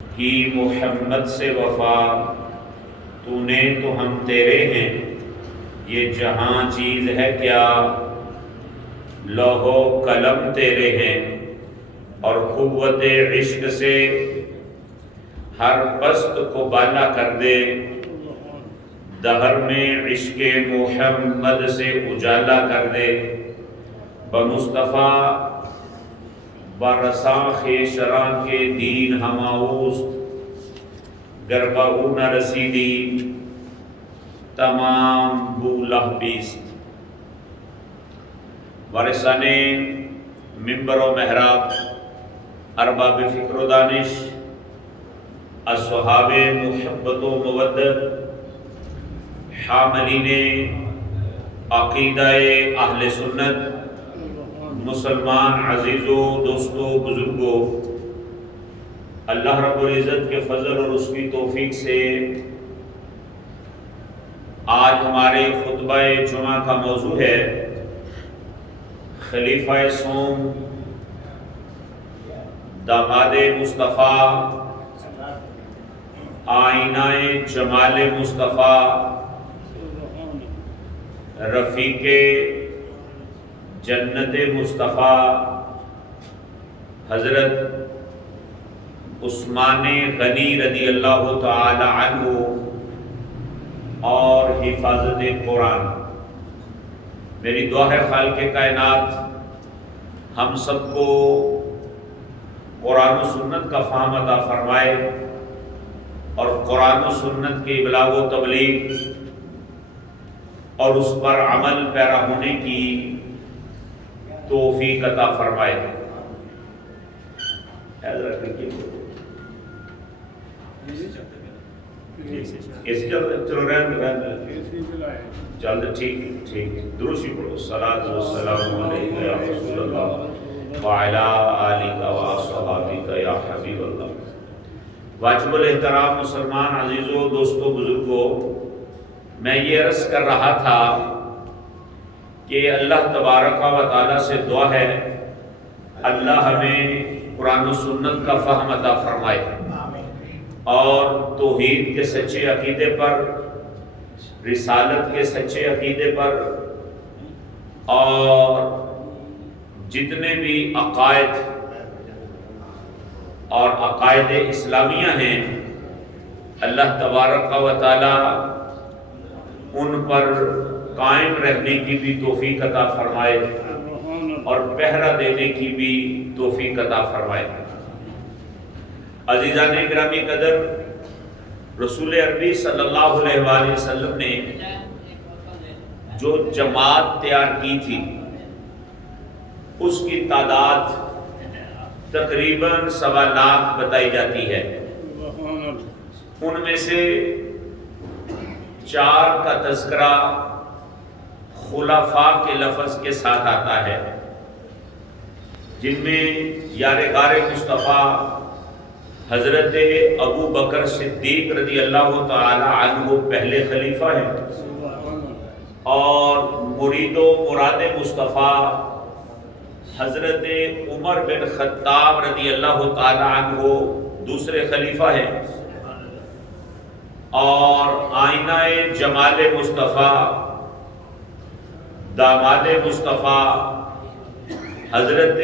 کی محمد سے وفا، تو نے تو ہم تیرے ہیں، یہ جہاں چیز ہے کیا، لوح و قلم تیرے ہیں، اور قوت عشق سے ہر پست کو بالا کر دے، دہر میں عشق محمد سے اجالا کر دے، بمصطفیٰ برساخ شرع کے دین ہماؤست، گربہو نہ رسیدی تمام بولہ بیست۔ وارثان منبر و محراب، ارباب فکر و دانش، اصحاب محبت و مودت، حاملین عقیدہ اہل سنت، مسلمان عزیزوں، دوستوں، بزرگوں، اللہ رب العزت کے فضل اور اس کی توفیق سے آج ہمارے خطبہ جمعہ کا موضوع ہے خلیفہ سوم، داماد مصطفیٰ، آئینہ جمال مصطفیٰ، رفیق جنت مصطفیٰ، حضرت عثمان غنی رضی اللہ تعالی عنہ اور حفاظت قرآن۔ میری دعا ہے خالق کائنات ہم سب کو قرآن و سنت کا فہم عطا فرمائے اور قرآن و سنت کی ابلاغ و تبلیغ اور اس پر عمل پیرا ہونے کی توفیق عطا فرمائے۔ چل ٹھیک درود شریف پڑھو، الصلاۃ والسلام علیک یا رسول اللہ وعلی آلک واصحابک یا حبیب اللہ۔ واجب الاحترام مسلمان عزیزوں، دوستوں، بزرگوں، میں یہ عرض کر رہا تھا کہ اللہ تبارک و تعالیٰ سے دعا ہے اللہ ہمیں قرآن و سنت کا فہم عطا فرمائے اور توحید کے سچے عقیدے پر، رسالت کے سچے عقیدے پر اور جتنے بھی عقائد اور عقائد اسلامیہ ہیں اللہ تبارک و تعالیٰ ان پر قائم رہنے کی بھی توفیق عطا فرمائے اور پہرا دینے کی بھی توفیق عطا فرمائے۔ عزیزان گرامی قدر، رسول عربی صلی اللہ علیہ وآلہ وسلم نے جو جماعت تیار کی تھی اس کی تعداد تقریباً 1.25 لاکھ بتائی جاتی ہے۔ ان میں سے 4 کا تذکرہ خلفاء کے لفظ کے ساتھ آتا ہے، جن میں یار غار مصطفیٰ حضرت ابو بکر صدیق رضی اللہ تعالی عنہ پہلے خلیفہ ہیں، اور مرید و مراد مصطفیٰ حضرت عمر بن خطاب رضی اللہ تعالی عنہ دوسرے خلیفہ ہیں، اور آئینہ جمال مصطفیٰ داماد مصطفیٰ حضرت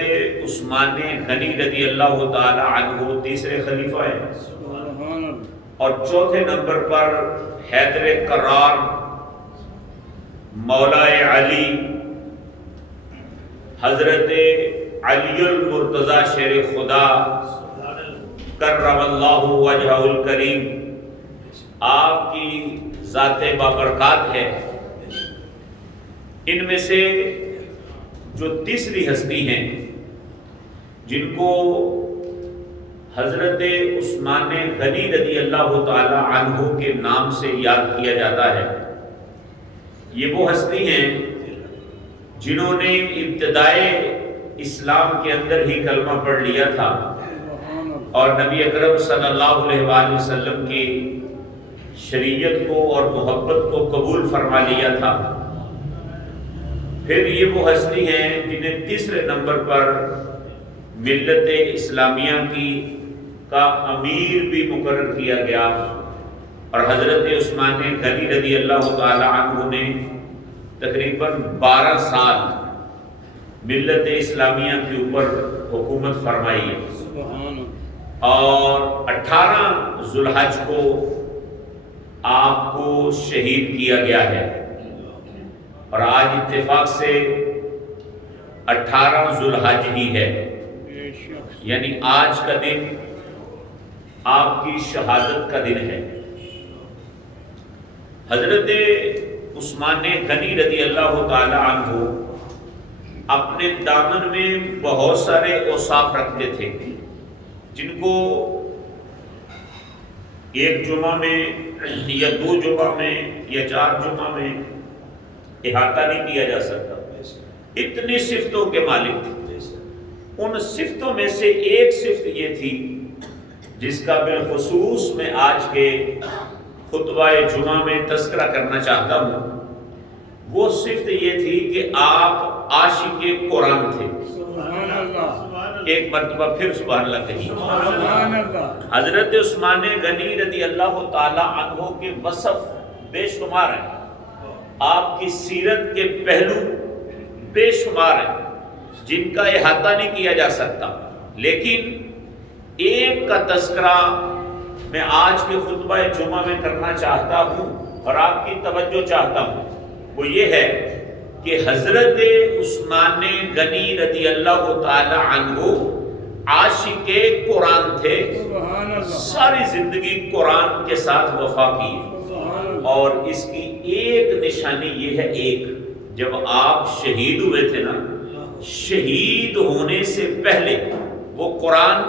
عثمان غنی رضی اللہ تعالی عنہ تیسرے خلیفہ ہیں، اور چوتھے نمبر پر حیدر کرار مولا علی حضرت علی المرتضی شیر خدا کرم اللہ وجہہ الکریم، آپ کی ذات بابرکات ہے۔ ان میں سے جو تیسری ہستی ہیں جن کو حضرت عثمان غنی رضی اللہ تعالی عنہ کے نام سے یاد کیا جاتا ہے، یہ وہ ہستی ہیں جنہوں نے ابتدائے اسلام کے اندر ہی کلمہ پڑھ لیا تھا اور نبی اکرم صلی اللہ علیہ وآلہ وسلم کی شریعت کو اور محبت کو قبول فرما لیا تھا۔ پھر یہ وہ ہستی ہیں جنہیں تیسرے نمبر پر ملت اسلامیہ کی کا امیر بھی مقرر کیا گیا، اور حضرت عثمان غنی رضی اللہ تعالی عنہ نے تقریباً 12 سال ملت اسلامیہ کے اوپر حکومت فرمائی ہے، اور 18 ذوالحج کو آپ کو شہید کیا گیا ہے، اور آج اتفاق سے 18 ذوالحج ہی ہے، یعنی آج کا دن آپ کی شہادت کا دن ہے۔ حضرت عثمان غنی رضی اللہ تعالی عنہ اپنے دامن میں بہت سارے اوصاف رکھتے تھے جن کو ایک جمعہ میں یا 2 جمعہ میں یا 4 جمعہ میں احاطہ نہیں کیا جا سکتا، اتنی صفتوں کے مالک تھے۔ ان صفتوں میں سے ایک صفت یہ تھی جس کا بالخصوص میں آج کے خطبہ جمعہ میں تذکرہ کرنا چاہتا ہوں۔ وہ صفت یہ تھی کہ آپ عاشق قرآن تھے۔ ایک مرتبہ پھر سبحان اللہ کہیے۔ حضرت عثمان غنی رضی اللہ تعالی عنہ کے وصف بے شمار ہیں، آپ کی سیرت کے پہلو بے شمار ہیں جن کا احاطہ نہیں کیا جا سکتا، لیکن ایک کا تذکرہ میں آج کے خطبہ جمعہ میں کرنا چاہتا ہوں اور آپ کی توجہ چاہتا ہوں۔ وہ یہ ہے کہ حضرت عثمان غنی رضی اللہ تعالی عنہ عاشق قرآن تھے، ساری زندگی قرآن کے ساتھ وفا کی، اور اس کی ایک نشانی یہ ہے، ایک جب آپ شہید ہوئے تھے نا، شہید ہونے سے پہلے وہ قرآن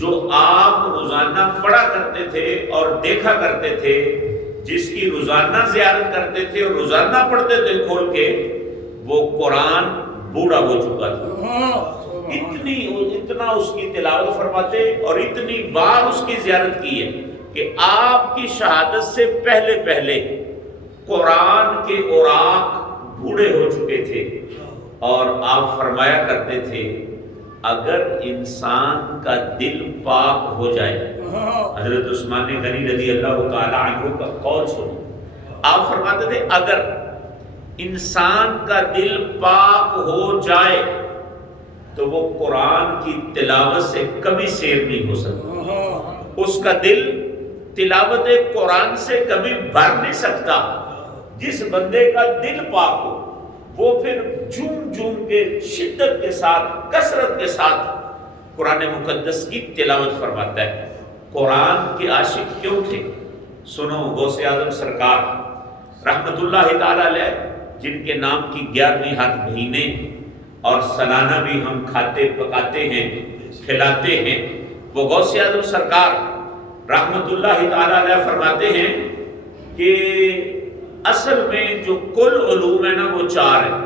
جو آپ روزانہ پڑھا کرتے تھے اور دیکھا کرتے تھے، جس کی روزانہ زیارت کرتے تھے اور روزانہ پڑھتے تھے کھول کے، وہ قرآن بوڑھا ہو چکا تھا۔ اتنا اس کی تلاوت فرماتے اور اتنی بار اس کی زیارت کی ہے کہ آپ کی شہادت سے پہلے قرآن کے اوراق بوڑھے ہو چکے تھے، اور آپ فرمایا کرتے تھے اگر انسان کا دل پاک ہو جائے، حضرت عثمان غنی رضی اللہ تعالی عنہ کا قول سنو، آپ فرماتے تھے اگر انسان کا دل پاک ہو جائے تو وہ قرآن کی تلاوت سے کبھی سیر نہیں ہو سکتا، اس کا دل تلاوت قرآن سے کبھی بھر نہیں سکتا۔ جس بندے کا دل پاک ہو وہ پھر جھوم کے شدت کے ساتھ، کثرت کے ساتھ قرآن مقدس کی تلاوت فرماتا ہے۔ قرآن کے عاشق کیوں تھے؟ سنو، غوث اعظم سرکار رحمت اللہ تعالی علیہ، جن کے نام کی 11ویں ہر مہینے اور سالانہ بھی ہم کھاتے پکاتے ہیں، کھلاتے ہیں، وہ غوث اعظم سرکار رحمت اللہ تعالی علیہ فرماتے ہیں کہ اصل میں جو کل علوم ہے نا وہ 4 ہیں۔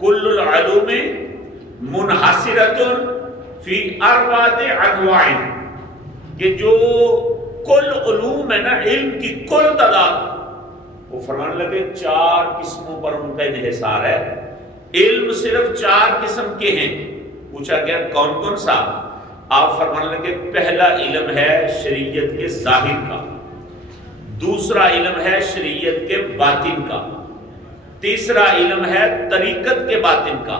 کل العلوم منحصرۃ فی 4 انواع، کہ جو کل علوم ہے نا، علم کی کل تعداد، وہ فرمانے لگے 4 قسموں پر ان کا انحصار ہے۔ علم صرف 4 قسم کے ہیں۔ پوچھا گیا کون کون سا؟ آپ فرمانے لگے پہلا علم ہے شریعت کے ظاہر کا، دوسرا علم ہے شریعت کے باطن کا، تیسرا علم ہے طریقت کے باطن کا،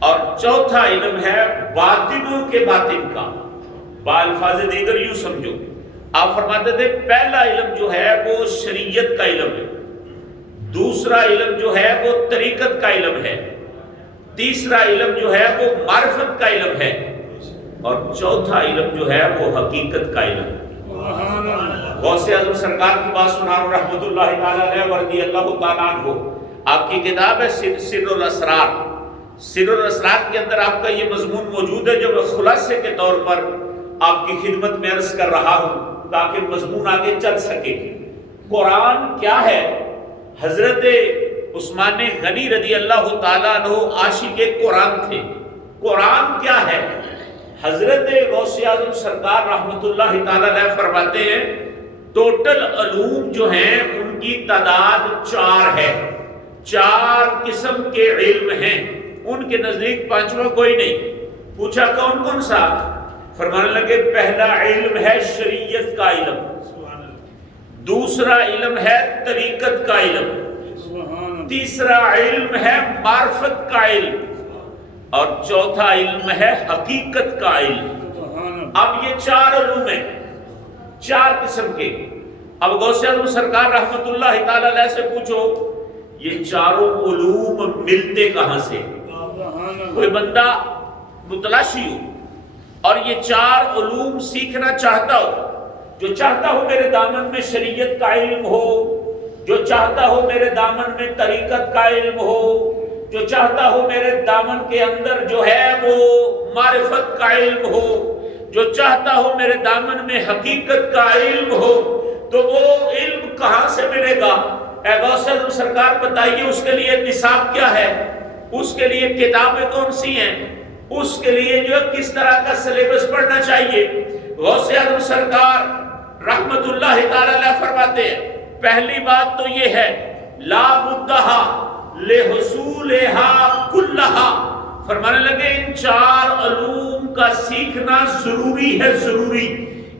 اور چوتھا علم ہے باطنوں کے باطن کا۔ بالفاظ دیگر یوں سمجھو، آپ فرماتے تھے پہلا علم جو ہے وہ شریعت کا علم ہے، دوسرا علم جو ہے وہ طریقت کا علم ہے، تیسرا علم جو ہے وہ معرفت کا علم ہے، اور چوتھا علم جو ہے وہ حقیقت کا علم ہے۔ غوث اعظم سرکار کی بات سنا رہا ہوں رحمت اللہ تعالی علیہ ورضی اللہ تعالیٰ عنہ۔ آپ کی کتاب ہے سر الاسرار۔ سر الاسرار کے اندر آپ کا یہ مضمون موجود ہے جو میں خلاصے کے طور پر آپ کی خدمت میں عرض کر رہا ہوں تاکہ مضمون آگے چل سکے۔ قرآن کیا ہے؟ حضرت عثمان غنی رضی اللہ تعالیٰ عنہ عاشق قرآن تھے۔ قرآن کیا ہے؟ حضرت غوث اعظم سرکار رحمت اللہ تعالیٰ علیہ فرماتے ہیں ٹوٹل علوم جو ہیں ان کی تعداد 4 ہے، 4 قسم کے علم ہیں، ان کے نزدیک 5واں کوئی نہیں۔ پوچھا کون کون سا؟ فرمانے لگے پہلا علم ہے شریعت کا علم، دوسرا علم ہے طریقت کا علم، تیسرا علم ہے معرفت کا علم، اور چوتھا علم ہے حقیقت کا علم۔ اب یہ چار علوم ہیں، چار قسم کے۔ اب غوث اعظم سرکار رحمت اللہ تعالی علیہ سے پوچھو یہ چاروں علوم ملتے کہاں سے؟ کوئی بندہ متلاشی ہو اور یہ چار علوم سیکھنا چاہتا ہو، جو چاہتا ہو میرے دامن میں شریعت کا علم ہو، جو چاہتا ہو میرے دامن میں طریقت کا علم ہو، جو چاہتا ہو میرے دامن کے اندر جو ہے وہ معرفت کا علم ہو، جو چاہتا ہو میرے دامن میں حقیقت کا علم ہو، تو وہ علم کہاں سے ملے گا؟ اے غوث اعظم سرکار بتائیے اس کے لیے نصاب کیا ہے، اس کے لیے کتابیں کون سی ہیں، اس کے لیے جو کس طرح کا سلیبس پڑھنا چاہیے؟ غوث اعظم سرکار رحمت اللہ تعالی علیہ فرماتے ہیں پہلی بات تو یہ ہے لا بدھا لحصولھا کلھا، فرمانے لگے ان چار علوم کا سیکھنا ضروری ہے، ضروری،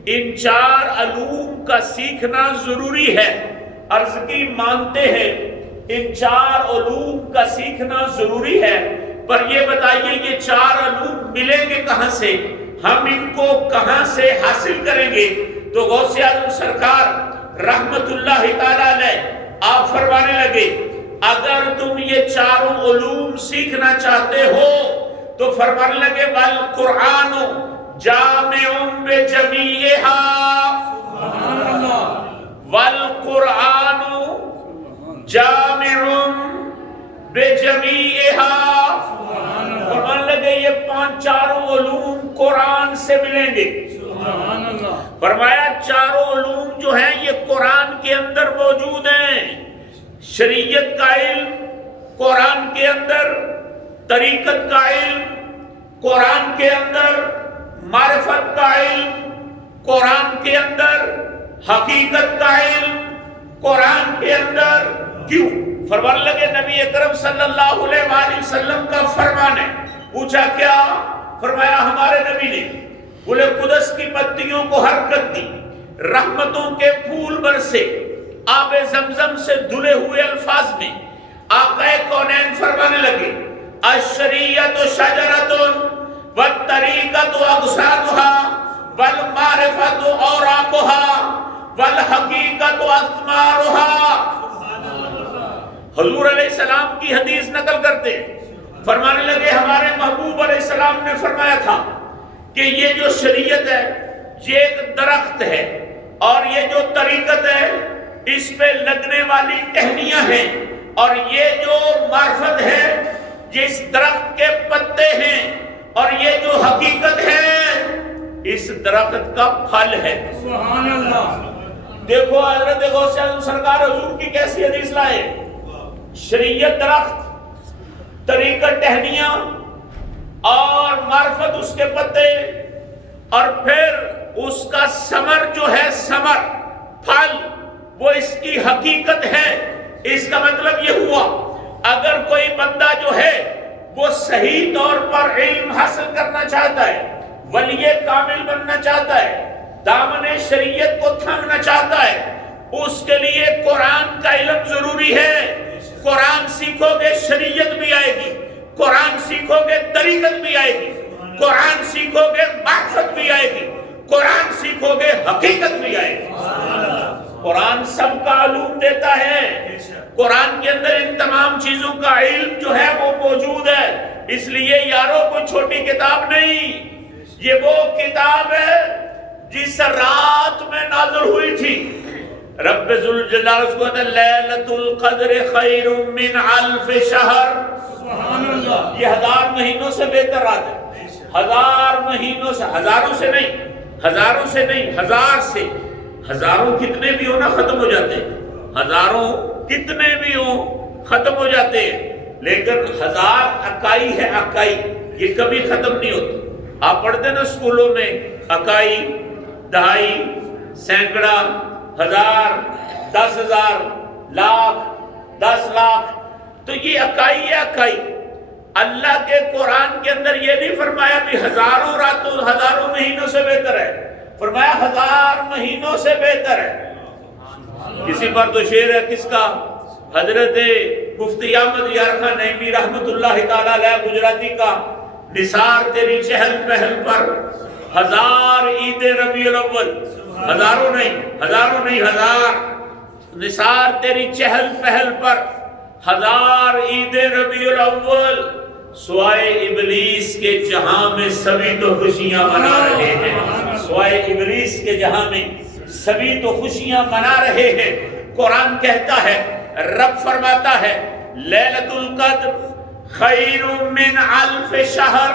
ان چار علوم کا سیکھنا ضروری ہے۔ عرض کی مانتے ہیں ان چار علوم کا سیکھنا ضروری ہے، پر یہ بتائیے یہ چار علوم ملیں گے کہاں سے، ہم ان کو کہاں سے حاصل کریں گے؟ تو غوث اعظم سرکار رحمت اللہ تعالی علیہ آپ فرمانے لگے اگر تم یہ چاروں علوم سیکھنا چاہتے ہو تو فرمانے لگے والقرآن جامع بجمیعھا، والقرآن جامع بجمیعھا، فرمانے لگے یہ پانچ چاروں علوم قرآن سے ملیں گے۔ فرمایا چاروں علوم جو ہیں یہ قرآن کے اندر موجود ہیں، شریعت کا علم قرآن کے اندر، طریقت کا علم قرآن کے اندر، معرفت کا علم قرآن کے اندر، حقیقت کا علم قرآن کے اندر۔ کیوں؟ فرمان لگے نبی اکرم صلی اللہ علیہ وآلہ وسلم کا فرمان ہے۔ پوچھا کیا؟ فرمایا ہمارے نبی نے گل قدس کی پتیوں کو حرکت دی، رحمتوں کے پھول برسے، آب زمزم سے دھلے ہوئے الفاظ میں آقا کونین فرمانے لگے الشریعت شجرۃ والطریقۃ اغصانها والمعرفۃ اوراقها والحقیقۃ اثمارها۔ حضور علیہ السلام کی حدیث نقل کرتے فرمانے لگے ہمارے محبوب علیہ السلام نے فرمایا تھا کہ یہ جو شریعت ہے یہ ایک درخت ہے، اور یہ جو طریقت ہے اس پہ لگنے والی ٹہنیاں ہیں، اور یہ جو معرفت ہے یہ اس درخت کے پتے ہیں، اور یہ جو حقیقت ہے اس درخت کا پھل ہے۔ سبحان اللہ۔ دیکھو حضرت غوث اعظم سرکار حضور کی کیسی حدیث لائے، شریعت درخت، طریقت ٹہنیاں، اور معرفت اس کے پتے، اور پھر اس کا ثمر جو ہے، ثمر پھل وہ اس کی حقیقت ہے۔ اس کا مطلب یہ ہوا اگر کوئی بندہ جو ہے وہ صحیح طور پر علم حاصل کرنا چاہتا ہے، ولی کامل بننا چاہتا ہے، دامن شریعت کو تھامنا چاہتا ہے، اس کے لیے قرآن کا علم ضروری ہے۔ قرآن سیکھو گے شریعت بھی آئے گی، قرآن سیکھو گے طریقت بھی آئے گی، قرآن سیکھو گے معرفت بھی آئے گی، قرآن سیکھو گے حقیقت بھی آئے گی۔ قرآن سب کا علوم دیتا ہے، قرآن کے اندر ان تمام چیزوں کا علم جو ہے وہ موجود ہے۔ اس لیے یارو کوئی چھوٹی کتاب نہیں، یہ وہ کتاب ہے جس رات میں نازل ہوئی تھی۔ رب ذوالجلال اس کو کہتے ہیں لیلۃ القدر خیر من الف شہر، یہ 1000 مہینوں سے بہتر رات ہے، 1000 مہینوں سے، ہزاروں سے نہیں، ہزاروں سے نہیں، 1000 سے۔ ہزاروں کتنے بھی ہو نا ختم ہو جاتے ہیں، ہزاروں کتنے بھی ہو ختم ہو جاتے ہیں، لیکن 1000 اکائی ہے، اکائی یہ کبھی ختم نہیں ہوتی۔ آپ پڑھتے نا اسکولوں میں اکائی، دہائی، سینکڑا، 1000، 10,000، لاکھ، 10 لاکھ، تو یہ اکائی ہے، اکائی۔ اللہ کے قرآن کے اندر یہ نہیں فرمایا بھی ہزاروں راتوں ہزاروں مہینوں سے بہتر ہے، فرمایا 1000 مہینوں سے بہتر ہے۔ کسی پر تو شعر ہے کس کا؟ حضرت مفتی احمد یار خان نعیمی رحمت اللہ تعالی علیہ گجراتی کا، نثار تیری چہل پہل پر 1000 عید ربیع الاول، ہزاروں نہیں 1000 نثار تیری چہل پہل پر 1000 عید ربیع الاول، سوائے ابلیس کے جہاں میں سبھی تو خوشیاں منا رہے ہیں، سوائے ابلیس کے جہاں میں سبھی تو خوشیاں منا رہے ہیں۔ قرآن کہتا ہے، رب فرماتا ہے لیلۃ القدر خیر من 1000 شہر۔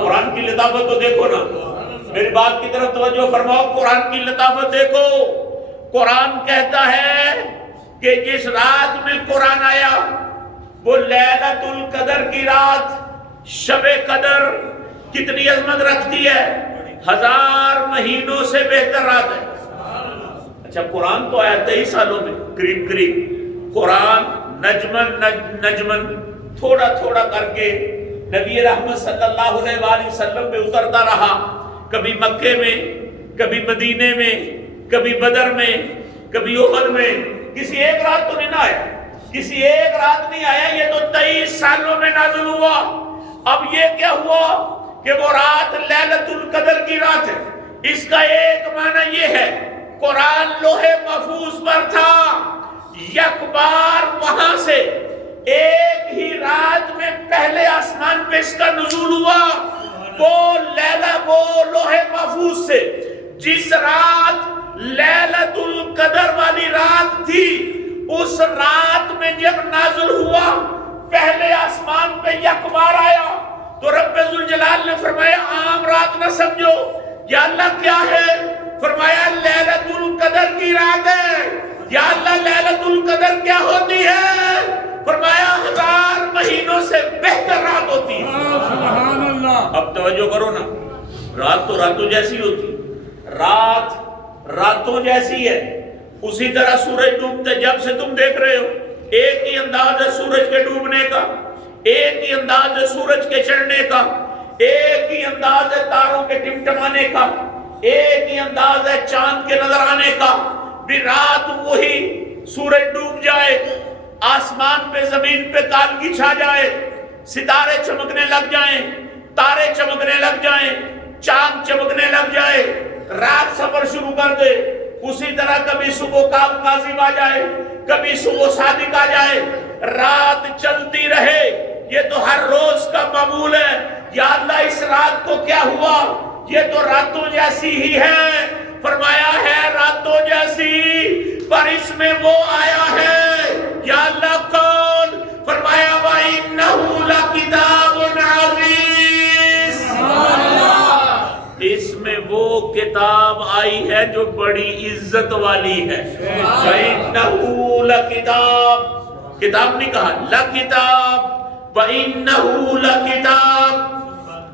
قرآن کی لطافت تو دیکھو نا، میری بات کی طرف توجہ فرماؤ، قرآن کی لطافت دیکھو۔ قرآن کہتا ہے کہ جس رات میں قرآن آیا وہ لیلۃ القدر کی رات، شب قدر کتنی عظمت رکھتی ہے؟ 1000 مہینوں سے بہتر رات ہے۔ اچھا قرآن تو آیا 23 سالوں میں قریب قریب، قرآن نجمن تھوڑا تھوڑا کر کے نبی رحمت صلی اللہ علیہ وآلہ وسلم پہ اترتا رہا، کبھی مکے میں، کبھی مدینے میں، کبھی بدر میں، کبھی احد میں۔ کسی ایک رات تو نہیں نہ آیا، کسی ایک رات نہیں آیا، یہ تو 23 سالوں میں نازل ہوا۔ اب یہ کیا ہوا کہ وہ رات لیلۃ القدر کی رات ہے۔ اس کا ایک معنی یہ ہے قرآن لوح محفوظ پر تھا، یک بار وہاں سے ایک ہی رات میں پہلے آسمان پہ اس کا نزول ہوا، وہ لوح محفوظ سے جس رات لیلۃ القدر والی رات تھی، اس رات میں جب نازل ہوا پہلے آسمان پہ یک بار آیا، تو رب ذوالجلال نے فرمایا عام رات نہ سمجھو، یا اللہ کیا ہے؟ فرمایا لیلۃ القدر کی رات ہے۔ یا اللہ لیلۃ القدر کیا ہوتی ہے؟ فرمایا 1000 مہینوں سے بہتر رات ہوتی ہے۔ سبحان اللہ۔ اب توجہ کرو نا، رات تو راتوں جیسی ہوتی، رات راتوں جیسی ہے، اسی طرح سورج ڈوبتے جب سے تم دیکھ رہے ہو، ایک ہی انداز ہے سورج کے ڈوبنے کا، ایک ہی انداز ہے سورج کے چڑھنے کا، ایک ہی انداز ہے تاروں کے ٹمٹمانے کا، ایک ہی انداز ہے چاند کے نظر آنے کا۔ بھی رات وہی، سورج ڈوب جائے، آسمان پہ زمین پہ تارگی چھا جائے، ستارے چمکنے لگ جائیں، تارے چمکنے لگ جائیں، چاند چمکنے لگ جائے، رات سفر شروع کر دے، اسی طرح کبھی صبح کاذب آ جائے، کبھی صبح صادق آ جائے، رات چلتی رہے، یہ تو ہر روز کا معمول ہے۔ یا اللہ اس رات کو کیا ہوا؟ یہ تو راتوں جیسی ہی ہے۔ فرمایا ہے راتوں جیسی، پر اس میں وہ آیا ہے، یا اللہ کون؟ فرمایا وَإِنَّهُ لَكِتَابٌ عَزِيزٌ، اس میں وہ کتاب آئی ہے جو بڑی عزت والی ہے۔ وَإِنَّهُ لَكِتاب، کتاب نہیں کہا، لَكِتاب، وَإِنَّهُ لَكِتاب،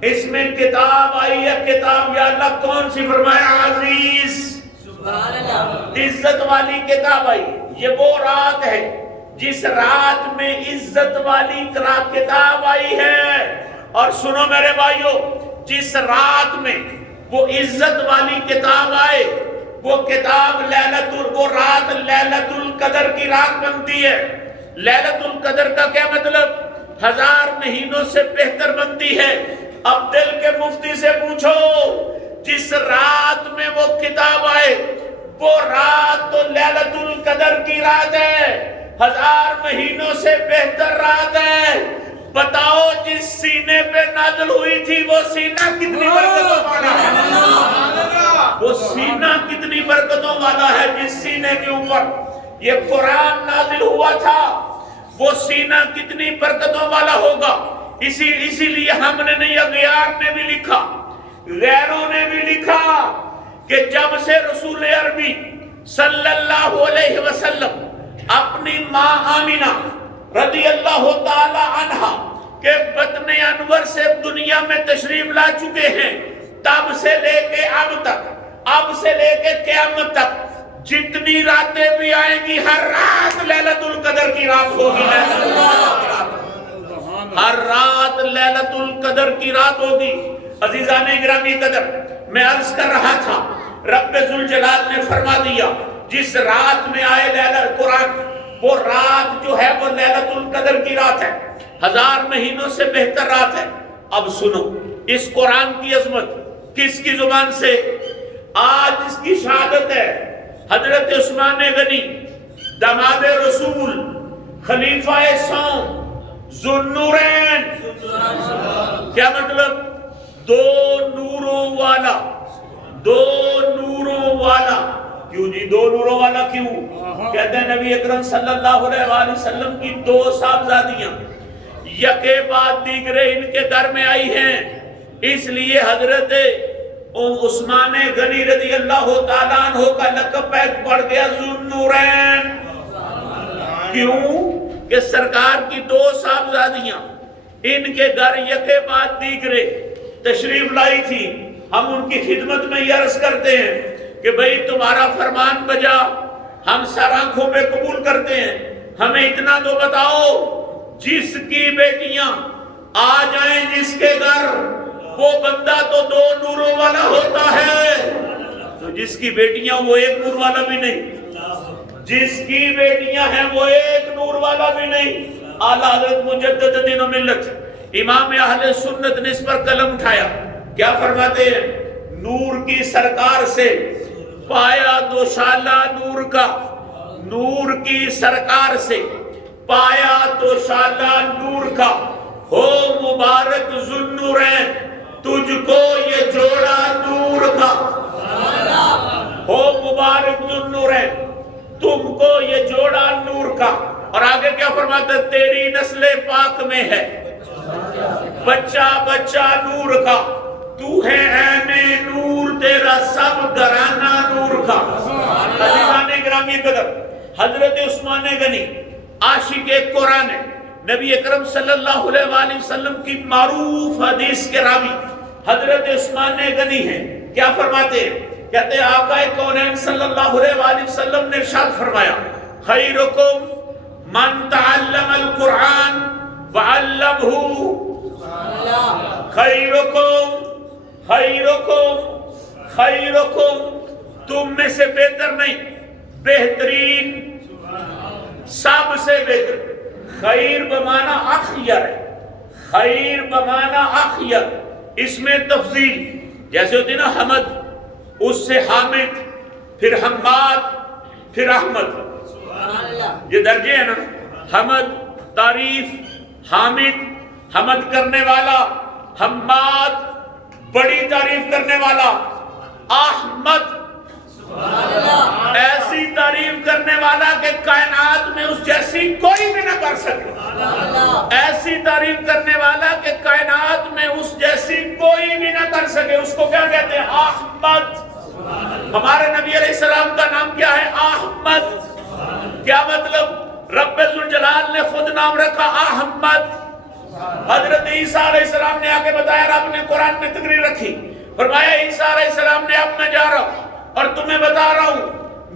اس میں کتاب آئی ہے۔ کتاب یا اللہ کون سی؟ فرمایا عزیز، عزت والی کتاب آئی۔ یہ وہ رات ہے جس رات میں عزت والی کتاب آئی ہے۔ اور سنو میرے بھائیو، جس رات میں وہ عزت والی کتاب آئے، وہ کتاب وہ رات لیلۃ القدر کی رات بنتی ہے۔ لیلۃ القدر کا کیا مطلب؟ 1000 مہینوں سے بہتر بنتی ہے۔ اب دل کے مفتی سے پوچھو، جس رات میں وہ کتاب آئے وہ رات تو لیلۃ القدر کی رات ہے، 1000 مہینوں سے بہتر رات ہے۔ بتاؤ جس سینے پہ نازل ہوئی تھی وہ سینہ کتنی برکتوں والا ہے؟ وہ سینہ کتنی برکتوں والا ہے جس سینے کے اوپر یہ قرآن نازل ہوا تھا، وہ سینہ کتنی برکتوں والا ہوگا۔ اسی لیے ہم نے نہیں، اغیار نے بھی لکھا، غیروں نے بھی لکھا کہ جب سے رسول عربی صلی اللہ علیہ وسلم اپنی ماں آمینہ رضی اللہ تعالی عنہا کے بطن انور سے دنیا میں تشریف لا چکے ہیں، تب سے لے کے اب سے لے کے قیامت تک جتنی راتیں بھی آئیں گی، ہر رات لیلۃ القدر کی رات ہوگی۔ ہر رات لیلۃ القدر کی رات ہوگی۔ عزیزان گرامی قدر، میں عرض کر رہا تھا رب ذوالجلال نے فرما دیا جس رات میں آئے لیلۃ قرآن، وہ رات جو ہے وہ لیلۃ القدر کی رات ہے، 1000 مہینوں سے بہتر رات ہے۔ اب سنو اس قرآن کی عظمت کس کی زبان سے؟ آج اس کی شہادت ہے حضرت عثمان غنی داماد رسول خلیفہ سوم ذو النورین۔ کیا مطلب؟ دو نوروں والا، دو نوروں والا۔ کیوں جی دو نوروں والا کیوں؟ کہتے ہیں نبی اکرم صلی اللہ علیہ وآلہ وسلم کی 2 صاحبزادیاں یکے بعد دیگرے ان کے در میں آئی ہیں، اس لیے حضرت عثمان غنی رضی اللہ تعالیٰ عنہ کا لقب پڑ گیا ذو النورین۔ کیوں کہ سرکار کی 2 صاحبزادیاں ان کے گھر یکے بعد دیگرے تشریف لائی تھی۔ ہم ان کی خدمت میں یہ عرض کرتے ہیں کہ بھئی تمہارا فرمان بجا، ہم سر آنکھوں پہ قبول کرتے ہیں، ہمیں اتنا تو بتاؤ جس کی بیٹیاں آ جائیں جس کے گھر، وہ بندہ تو 2 نوروں والا ہوتا ہے، تو جس کی بیٹیاں وہ 1 نور والا بھی نہیں، جس کی بیٹیاں ہیں وہ 1 نور والا بھی نہیں۔ اعلیٰ حضرت مجدد دین و ملت امام اہل سنت نے اس پر قلم اٹھایا، کیا فرماتے ہیں؟ نور کی سرکار سے پایا دوشالہ نور کا، نور کی سرکار سے پایا دوشالہ نور کا، ہو مبارک ذو النورین تجھ کو یہ جوڑا نور کا، ہو مبارک ذو النورین تم کو یہ جوڑا نور کا۔ اور آگے کیا فرماتا ہے؟ تیری نسل پاک میں ہے بچہ بچہ نور کا، تو ہے عین نور تیرا سب گھرانہ نور کا۔ عزیزان گرامی قدر، حضرت عثمان غنی عاشق قرآن، نبی اکرم صلی اللہ علیہ وآلہ وسلم کی معروف حدیث کے راوی حضرت عثمان غنی ہیں۔ کیا فرماتے ہیں؟ کہتے ہیں آقا کونین صلی اللہ علیہ وآلہ وسلم نے ارشاد فرمایا خیرکم من تعلم القرآن وعلمہ، خیرکم خیرکم خیرکم، تم میں سے بہتر نہیں، بہترین، سب سے بہتر۔ خیر بمانا اخیر ہے، خیر بمانا اخیر، اس میں تفضیل جیسے ہوتی نا حمد، اس سے حامد، پھر حماد، پھر احمد، یہ درجے ہیں نا، حمد تعریف، حامد حمد کرنے والا، حماد بڑی تعریف کرنے والا، احمد ایسی تعریف کرنے والا کہ کائنات میں اس جیسی کوئی بھی نہ کر سکے، ایسی تعریف کرنے والا کہ کائنات میں اس جیسی کوئی بھی نہ کر سکے، اس کو کیا کہتے ہیں؟ احمد۔ ہمارے نبی علیہ السلام کا نام کیا ہے؟ احمد۔ کیا مطلب؟ رب ذوالجلال نے خود نام رکھا احمد۔ حضرت عیسیٰ علیہ السلام نے آگے بتایا، رب نے قرآن میں تقریر رکھی، فرمایا عیسیٰ علیہ السلام نے اب میں جا رہا ہوں اور تمہیں بتا رہا ہوں،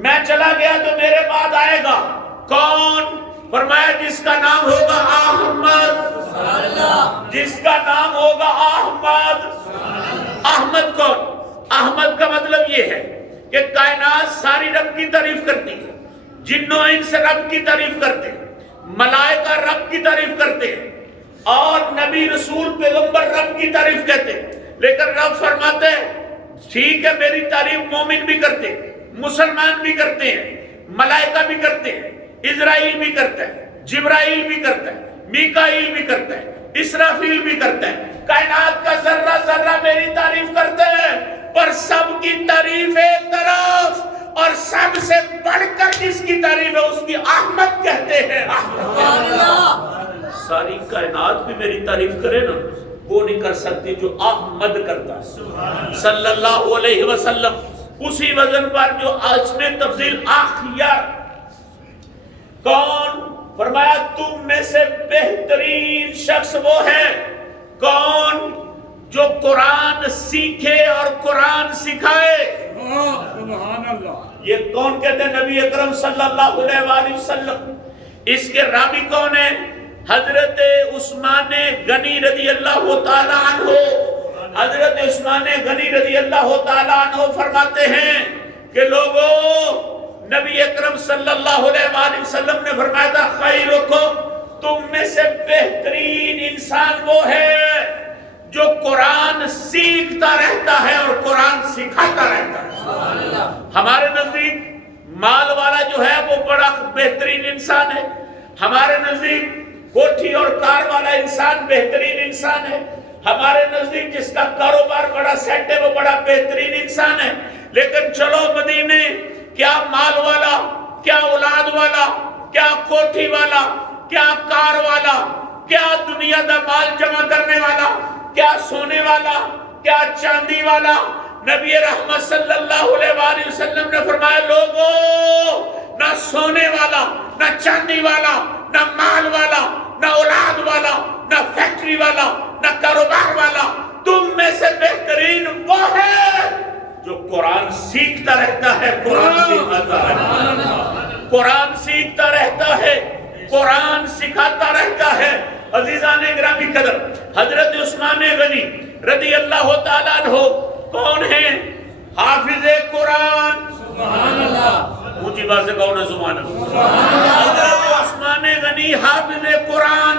میں چلا گیا تو میرے بعد آئے گا کون؟ فرمایا جس کا نام ہوگا احمد، جس کا نام ہوگا احمد۔ احمد کون؟ احمد کا مطلب یہ ہے کہ کائنات ساری رب کی تعریف کرتی ہے، جن و انس رب کی تعریف کرتے ہیں، ملائکہ رب کی تعریف کرتے ہیں، اور نبی رسول پیغمبر رب کی تعریف کہتے ہیں، لیکن رب فرماتے ہیں ٹھیک ہے میری تعریف مومن بھی کرتے ہیں، مسلمان بھی کرتے ہیں، ملائکہ بھی کرتے ہیں، اسرائیل بھی کرتا ہے، جبرائیل بھی کرتا ہے، میکائیل بھی کرتا ہے، اسرافیل بھی کرتا ہے، کائنات کا ذرہ ذرہ میری تعریف کرتے ہیں، پر سب کی تعریف ایک طرف، اور سب سے بڑھ کر جس کی تعریف ہے اس کی احمد کہتے ہیں۔ ساری کائنات بھی میری تعریف کرے نا، وہ نہیں کر سکتی جو احمد کرتا ہے صلی اللہ علیہ وسلم، اسی وزن پر جو اس میں تفضیل اخیر۔ کون؟ فرمایا تم میں سے بہترین شخص وہ ہے کون؟ جو قرآن سیکھے اور قرآن سکھائے۔ سبحان اللہ۔ یہ کون کہتے ہیں؟ نبی اکرم صلی اللہ علیہ وآلہ وسلم۔ اس کے راوی کون ہیں؟ حضرت عثمان غنی رضی اللہ تعالیٰ عنہ، حضرت عثمان غنی رضی اللہ تعالیٰ عنہ فرماتے ہیں کہ لوگوں، نبی اکرم صلی اللہ علیہ وآلہ وسلم نے فرمایا تھا خیرکم، تم میں سے بہترین انسان وہ ہے جو قرآن سیکھتا رہتا ہے اور قرآن سکھاتا رہتا ہے۔ ہمارے نزدیک مال والا جو ہے وہ بڑا بہترین انسان ہے، ہمارے نزدیک کوٹھی اور کار والا انسان بہترین انسان ہے، ہمارے نزدیک جس کا کاروبار بڑا سیٹ ہے وہ بڑا بہترین انسان ہے۔ لیکن چلو مدینے، کیا مال والا، کیا اولاد والا، کیا کوٹھی والا، کیا کار والا، کیا دنیا دا مال جمع کرنے والا، کیا سونے والا، کیا چاندی والا، نبی رحمت صلی اللہ علیہ وآلہ وسلم نے فرمایا لوگوں، نہ سونے والا، نہ چاندی والا، نہ مال والا، نہ اولاد والا، نہ فیکٹری والا، نہ کاروبار والا، تم میں سے بہترین وہ ہے جو قرآن سیکھتا رہتا ہے، قرآن سکھاتا رہتا ہے، قرآن سیکھتا رہتا ہے، قرآن سکھاتا رہتا ہے۔ عزیزان گرامی قدر، حضرت عثمان غنی رضی اللہ تعالیٰ عنہ کون ہیں؟ حافظ قرآن، سبحان اللہ، اونچی بات سے کہو نا سبحان اللہ۔ حضرت عثمان غنی حافظ قرآن،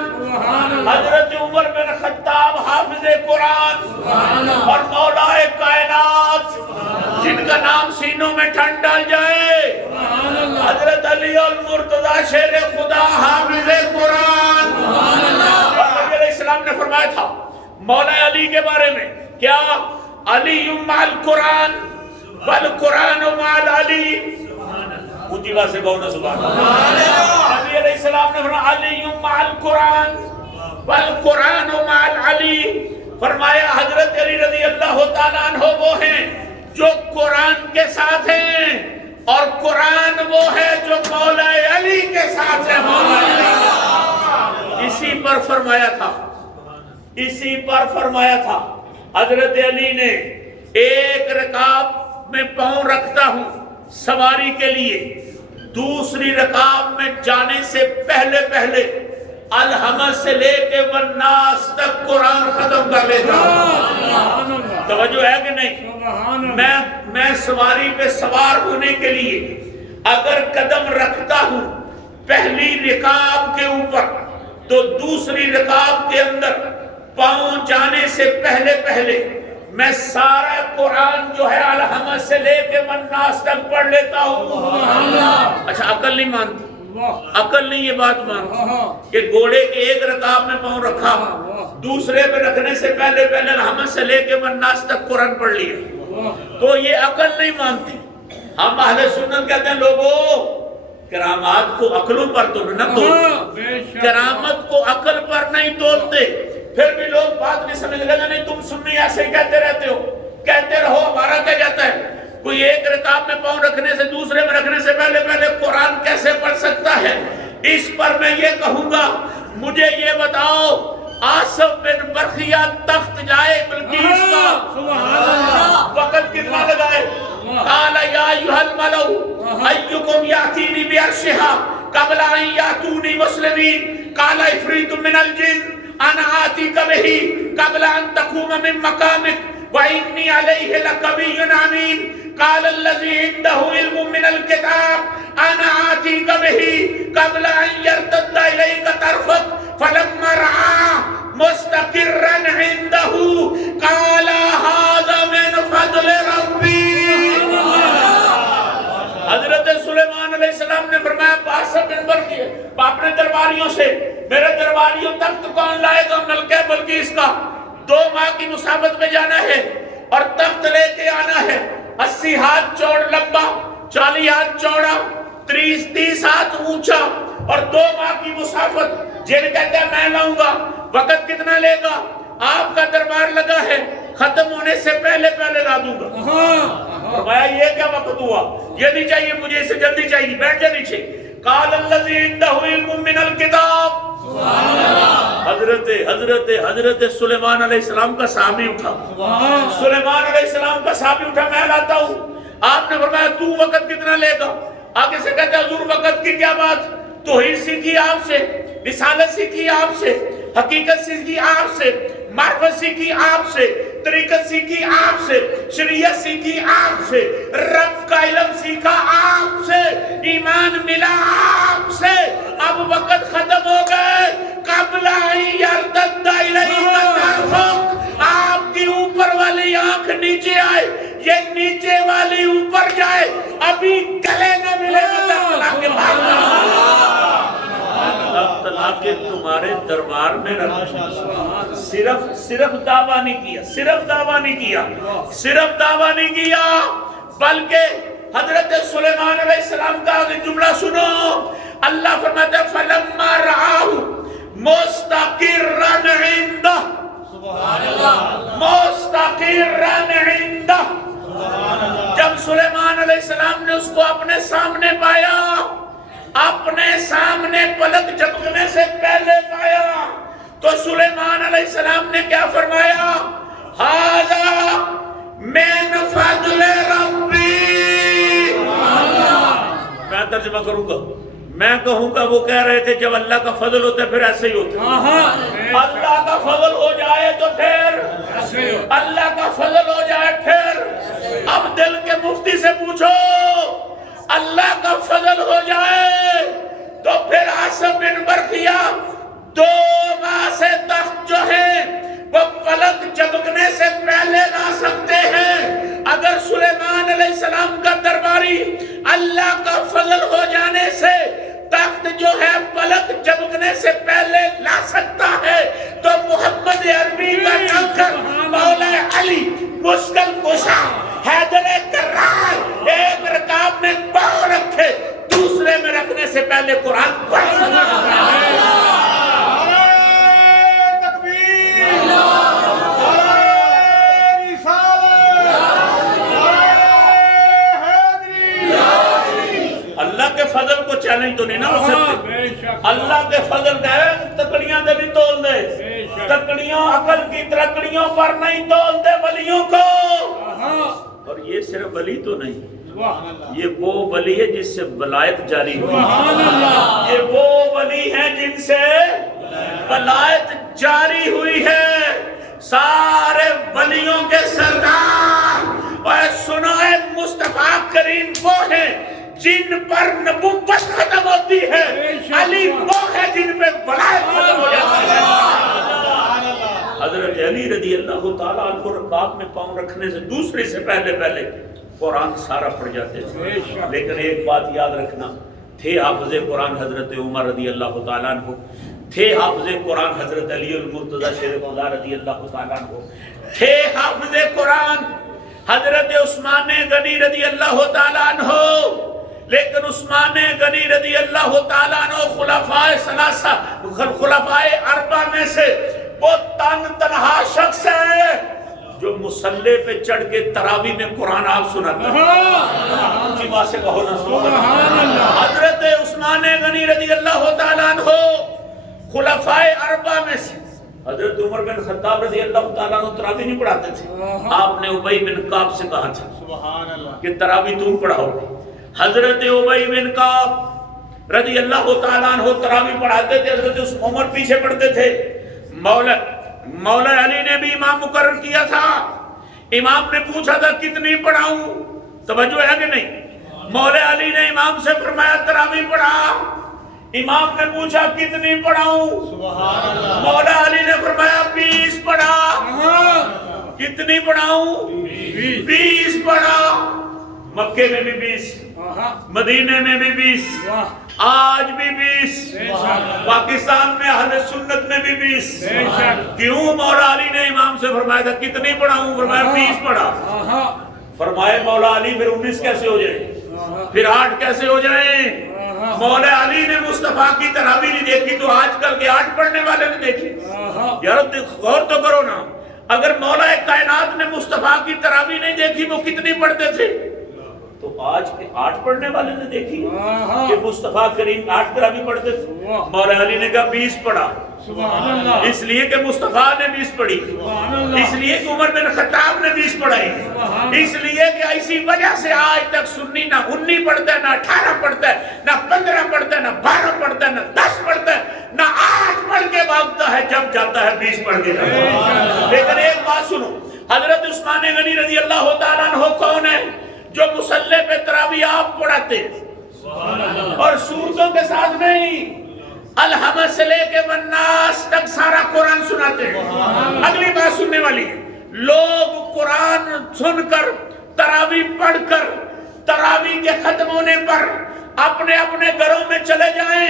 حضرت عمر بن خطاب حافظ قرآن، اور مولا کائنات جن کا نام سینوں میں ٹھنڈ ڈال جائے، حضرت علی المرتضی شیر خدا حافظ قرآن۔ نبی علیہ السلام نے فرمایا تھا مولا علی کے بارے میں، کیا علی مع القرآن والقرآن مع علی، اونچی بات سے کہو نا سبحان اللہ۔ نبی علیہ السلام نے فرمایا علی مع القرآن والقرآن مع علی، فرمایا حضرت علی رضی اللہ تعالیٰ عنہ وہ ہیں جو قرآن کے ساتھ ہیں، اور قرآن وہ ہے جو مولا علی کے ساتھ ہے، مولا علی۔ اسی پر فرمایا تھا، اسی پر فرمایا تھا حضرت علی نے، ایک رکاب میں پاؤں رکھتا ہوں سواری کے لیے، دوسری رکاب میں جانے سے پہلے پہلے الحمد سے لے کے والناس تک قرآن ختم کر لیتا ہوں۔ توجہ ہے کہ نہیں؟ میں سواری پہ سوار ہونے کے لیے اگر قدم رکھتا ہوں پہلی رکاب کے اوپر، تو دوسری رکاب کے اندر پاؤں جانے سے پہلے پہلے میں سارا قرآن جو ہے الحمد سے لے کے والناس تک پڑھ لیتا ہوں۔ اچھا عقل نہیں مانتی، عقل نہیں یہ بات مانتی کہ گھوڑے کے ایک رکاب میں پاؤں رکھا، دوسرے پہ رکھنے سے پہلے پہلے الحمد سے لے کے والناس تک قرآن پڑھ لیا، تو یہ عقل نہیں مانتی۔ ہم اہل سنت کہتے ہیں لوگوں، کرامات کو عقلوں پر تو نہ تولتے، کرامت کو عقل پر نہیں تولتے۔ پھر بھی لوگ بات نہیں سمجھ لگا، نہیں تم سنی ایسے ہی کہتے رہتے ہو، کہتے رہو، ہمارا کیا جاتا ہے؟ کوئی ایک رکاب میں پاؤں رکھنے سے دوسرے میں رکھنے سے پہلے پہلے قرآن کیسے پڑھ سکتا ہے؟ اس پر میں یہ کہوں گا، مجھے یہ بتاؤ، آصف بن برخیہ تخت جائے بلقیس کا، وقت کتنا لگائے؟ قال یا ایھا الملؤ ایکم یاتینی بعرشھا قبل ان یاتونی مسلمین قال عفریت من الجن انا آتیک بہ قبل ان تقوم من مقامک وإنی علیہ لقوی امین قال الذی عنده علم من الکتاب انا آتیک بہ قبل ان یرتد الیک طرفک فلما رآہ مستقرا عنده قال هذا من فضل ربی۔ حضرت سلیمان علیہ السلام نے فرمایا آصف بن برخیہ اپنے درباریوں سے، میرے درباریوں تخت کون لائے گا؟ ملکہ بلقیس کا، 2 ماہ کی مسافت میں جانا ہے اور تخت لے کے آنا ہے، 80 ہاتھ چوڑ لمبا، 40 ہاتھ چوڑا، 30 ہاتھ اونچا، اور 2 ماہ کی مسافت۔ جن کہتے ہیں میں لاؤں گا، وقت کتنا لے گا؟ آپ کا دربار لگا ہے، ختم ہونے سے پہلے پہلے لا دوں گا۔ فرمایا یہ کیا وقت ہوا؟ یہ نہیں چاہیے مجھے، اسے جلدی چاہیے، بیٹھ جا نیچے۔ قال الذی عنده علم من الکتاب، حضرت سلیمان علیہ السلام کا صحابی اٹھا، سلیمان علیہ السلام کا صحابی اٹھا، میں لاتا ہوں۔ آپ نے فرمایا تو وقت کتنا لے گا؟ آگے سے کہتے ہیں حضور وقت کی کیا بات، توحید سیکھی آپ سے، رسالت سیکھی آپ سے، حقیقت سیکھی آپ سے، معرفت سیکھی آپ سے، طریقت سیکھی آپ سے، شریعت سیکھی آپ سے، رب کا علم سیکھا آپ سے، ایمان ملا آپ سے۔ اب وقت ختم ہو گئے، قبل یرتد الیک طرفک، آپ کی اوپر والی آنکھ نیچے آئے، یہ نیچے والی اوپر جائے، ابھی گلے نہ ملے مطلب کے بعد اللہ کے تمہارے دربار میں رکھ۔ صرف دعویٰ نہیں کیا، صرف دعویٰ نہیں کیا، صرف دعویٰ نہیں کیا، بلکہ حضرت سلیمان علیہ السلام کا جملہ سنو، اللہ فرماتا ہے فَلَمَّا رَآهُ مُسْتَقِرًّا عِندَهُ، مُسْتَقِرًّا عِندَهُ، جب سلیمان علیہ السلام نے اس کو اپنے سامنے پایا، اپنے سامنے پلک جھپکنے سے پہلے پایا، تو سلیمان علیہ السلام نے کیا فرمایا؟ ھذا من فضل ربی۔ میں ترجمہ کروں گا، میں کہوں گا وہ کہہ رہے تھے جب اللہ کا فضل ہوتا ہے پھر ایسے ہی ہوتا ہے، اللہ کا فضل ہو جائے تو پھر اللہ کا فضل ہو جائے پھر۔ اب دل کے مفتی سے پوچھو، اللہ کا فضل ہو جائے تو پھر عاصم بن برقیہ 2 ماہ سے تخت جو ہے وہ پلک جھپکنے سے پہلے لا سکتے ہیں۔ اگر سلیمان علیہ السلام کا درباری اللہ کا فضل ہو جانے سے تخت جو ہے پلک جھپکنے سے پہلے لا سکتا ہے، تو محمد عربی کا نوکر مولا علی مشکل کشا حیدر کرار ایک رکاب میں پاؤں رکھے دوسرے میں رکھنے سے پہلے قرآن پڑھ سکتا ہے۔ اللہ کے فضل کو چیلنج تو نہیں نہ ہو سکتے، اللہ کے فضل کا ہے تکڑیاں دے نہیں تول دے، تکڑیوں عقل کی ترکڑیوں پر نہیں تول دے ولیوں کو۔ اور یہ صرف ولی تو نہیں، یہ وہ ولی ہے جس سے ولایت جاری ہوئی، یہ وہ ولی ہے جن سے ولایت جاری ہوئی ہے۔ سارے ولیوں کے سردار اور سنائے مصطفیٰ کریم وہ ہیں جن پر نبوت ختم ہوتی ہے، علی وہ ہے جن پہ ولایت ختم ہو جاتی ہے۔ حضرت علی رضی اللہ تعالیٰ عنہ رکعت میں پاؤں رکھنے سے دوسرے سے پہلے قرآن سارا پڑھ جاتے تھے، لیکن ایک بات یاد رکھنا، تھے حافظ قرآن حضرت عمر رضی اللہ تعالیٰ عنہ، تھے حافظ قرآن حضرت علی المرتضی شیر اللہ رضی اللہ تعالیٰ عنہ، تھے حافظ قرآن حضرت عثمان غنی رضی اللہ تعالیٰ عنہ، لیکن عثمان غنی رضی اللہ تعالیٰ عنہ خلفائے اربعہ میں سے وہ تنہا شخص ہے جو مصلی پہ چڑھ کے تراویح میں قرآن آپ سناتا ہے۔ اونچی بات سے کہو نا سبحان اللہ۔ حضرت عثمان غنی رضی اللہ تعالیٰ عنہ خلفائے اربعہ میں سے، حضرت عمر بن خطاب رضی اللہ تعالیٰ عنہ تراویح نہیں پڑھاتے تھے، آپ نے ابی بن کعب سے کہا تھا کہ تراویح تم پڑھاؤ۔ حضرت ابی بن کعب رضی اللہ تعالیٰ عنہ تراویح پڑھاتے تھے، حضرت عمر پیچھے پڑھتے تھے۔ مولا علی نے بھی امام مقرر کیا تھا، امام نے پوچھا تھا کتنی پڑھاؤں، توجہ ہے کہ نہیں؟ مولا علی نے امام سے فرمایا تراویح پڑھا، امام نے پوچھا کتنی پڑھاؤں، مولا علی نے فرمایا 20 پڑھا۔ کتنی پڑھاؤں؟ 20 پڑھا۔ مکے میں بھی 20، مدینے میں بھی 20، آج بھی 20، پاکستان میں اہل سنت میں بھی 20۔ کیوں مولا علی نے امام سے فرمایا تھا کتنی پڑھاؤں؟ فرمایا 20 پڑھا۔ فرمائے مولا علی پھر 19 کیسے ہو جائے، پھر 8 کیسے ہو جائیں؟ مولا علی نے مصطفیٰ کی تراویح نہیں دیکھی تو آج کل کے 8 پڑھنے والے نے دیکھی؟ یار غور تو کرو نا، اگر مولا کائنات نے مصطفیٰ کی تراویح نہیں دیکھی وہ کتنی پڑھتے تھے؟ تو آج کے 8 پڑھنے والے نے دیکھی کہ مصطفیٰ کریم 8 تراویح پڑھتے تھے. مولا علی نے کہا 20 پڑھا. سبحان اللہ. اس لیے کہ مصطفیٰ نے 20 پڑھی, اس لیے کہ عمر بن خطاب نے 20 پڑھائی, اس لیے کہ اسی وجہ سے آج تک سنی نہ 19 پڑھتا ہے, نہ 18 پڑھتا ہے, نہ 15 پڑھتا ہے, نہ 12 پڑھتا ہے, نہ 10 پڑھتا ہے, نہ 8 پڑھ کے بھاگتا ہے, جب جاتا ہے 20 پڑھ کے جاتا ہے. لیکن ایک بات سنو, حضرت عثمان غنی رضی اللہ تعالیٰ عنہ کون ہے جو مصلی پہ تراویح آپ پڑھاتے ہیں اور سورتوں کے ساتھ نہیں, الحمد سے لے کے والناس تک سارا قرآن سناتے ہیں. اگلی بات سننے والی ہے, لوگ قرآن سن کر تراویح پڑھ کر تراویح کے ختم ہونے پر اپنے اپنے گھروں میں چلے جائیں.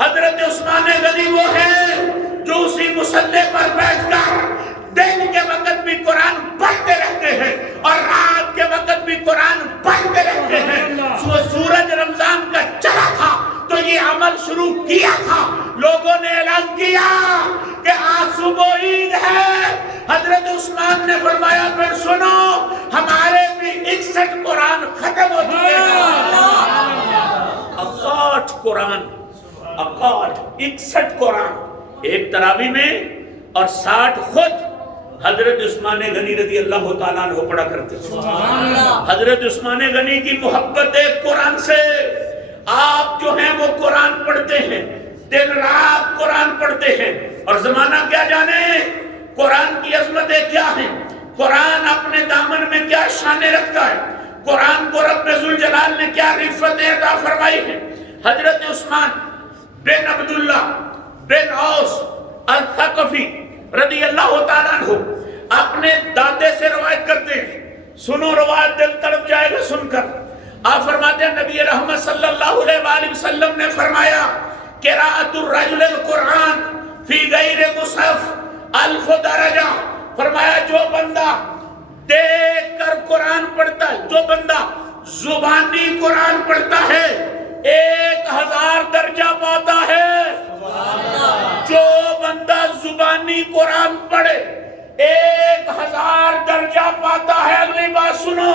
حضرت عثمان غنی وہ ہے جو اسی مصلی پر بیٹھ کر دن کے وقت بھی قرآن پڑھتے رہتے ہیں اور رات کے وقت بھی قرآن پڑھتے رہتے ہیں. سورج رمضان کا چلا تھا تو یہ عمل شروع کیا تھا, لوگوں نے اعلان کیا کہ آج صبح عید ہے. حضرت عثمان نے فرمایا پھر سنو, ہمارے بھی 61 قرآن ختم ہو چکے ہیں. 61 قرآن, 61 قرآن ایک تراویح میں اور 60 خود حضرت عثمان غنی رضی اللہ تعالیٰ عنہ پڑھا کرتے تھے. حضرت عثمان غنی کی محبت ہے قرآن سے. آپ جو ہیں وہ قرآن پڑھتے ہیں, دن رات قرآن پڑھتے ہیں, اور زمانہ کیا جانے قرآن کی عظمتیں کیا ہیں, قرآن اپنے دامن میں کیا شانیں رکھتا ہے, قرآن کو رب ذوالجلال نے کیا رفتیں عطا فرمائی ہیں. حضرت عثمان بن عبداللہ بن اوس الثقفی رضی اللہ تعالیٰ عنہ اپنے دادے سے روایت کرتے ہیں. سنو روایت, دل تڑپ جائے گا سن کر. آپ فرماتے ہیں نبی رحمت صلی اللہ علیہ وآلہ وسلم نے فرمایا قراءۃ الرجل القرآن فی غیر مصحف 1000 درجہ. فرمایا جو بندہ دیکھ کر قرآن پڑھتا ہے, جو بندہ زبانی قرآن پڑھتا ہے 1000 درجہ پاتا ہے. جو بندہ زبانی قرآن پڑھے 1000 درجہ پاتا ہے. اگلی بات سنو,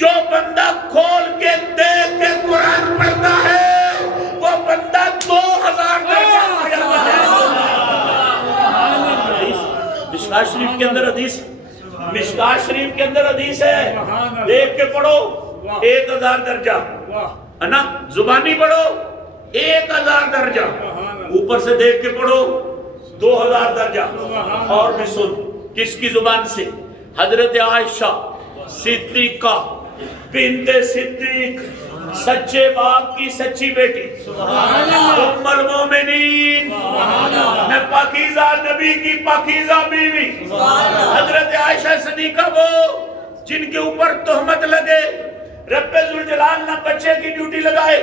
جو بندہ کھول کے دیکھ کے قرآن پڑھتا ہے وہ بندہ 2000 درجہ پا جاتا ہے. مشکاہ شریف کے اندر حدیث, مشکاہ شریف کے اندر حدیث ہے, دیکھ کے پڑھو 1000 درجہ ہے نا, زبانی پڑھو 1000 درجہ, اوپر سے دیکھ کے پڑھو 2000 درجہ. اور بھی سن, کس کی زبان سے؟ حضرت عائشہ صدیقہ بنت صدیق, سچے باپ کی سچی بیٹی, ام المومنین, میں پاکیزہ نبی کی پاکیزہ بیوی, حضرت عائشہ صدیقہ وہ جن کے اوپر تہمت لگے, رب ذوالجلال نہ بچے کی ڈیوٹی لگائے,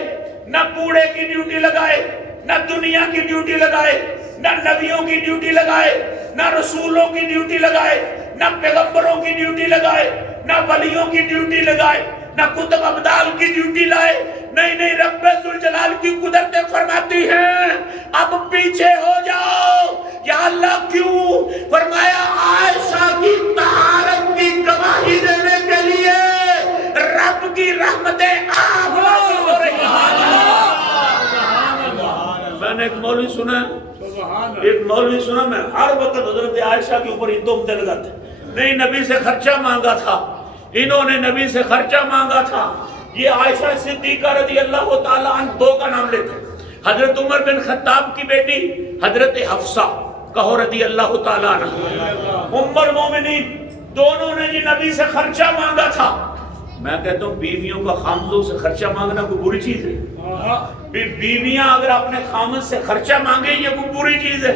نہ بوڑھے کی ڈیوٹی لگائے, نہ دنیا کی ڈیوٹی لگائے, نہ نبیوں کی ڈیوٹی لگائے, نہ رسولوں کی ڈیوٹی لگائے, نہ پیغمبروں کی ڈیوٹی لگائے, نہ ولیوں کی ڈیوٹی لگائے, نہ کتب ابدال کی ڈیوٹی لائے. نہیں, رب ذوالجلال کی قدرتیں فرماتی ہیں اب پیچھے ہو جاؤ. یا اللہ کیوں؟ فرمایا عائشہ کی طہارت کی گواہی دینے کے لیے رب کی رحمتیں آپ ہو رہی ہیں. میں نے ایک مولوی سنا, میں ہر وقت حضرت عائشہ کے اوپر ہی تہمتیں لگاتے. نہیں, نبی سے خرچہ مانگا تھا, انہوں نے نبی سے خرچہ مانگا تھا. یہ عائشہ صدیقہ رضی اللہ تعالیٰ عنہ دو کا نام لیتے, حضرت عمر بن خطاب کی بیٹی حضرت حفصہ کہو رضی اللہ تعالیٰ عنہ, ام المومنین, دونوں نے یہ نبی سے خرچہ مانگا تھا. میں کہتا ہوں بیویوں کا خامدوں سے خرچہ مانگنا کوئی بری چیز ہے؟ بیویاں اگر اپنے خامد سے خرچہ مانگے یہ کوئی بری چیز ہے,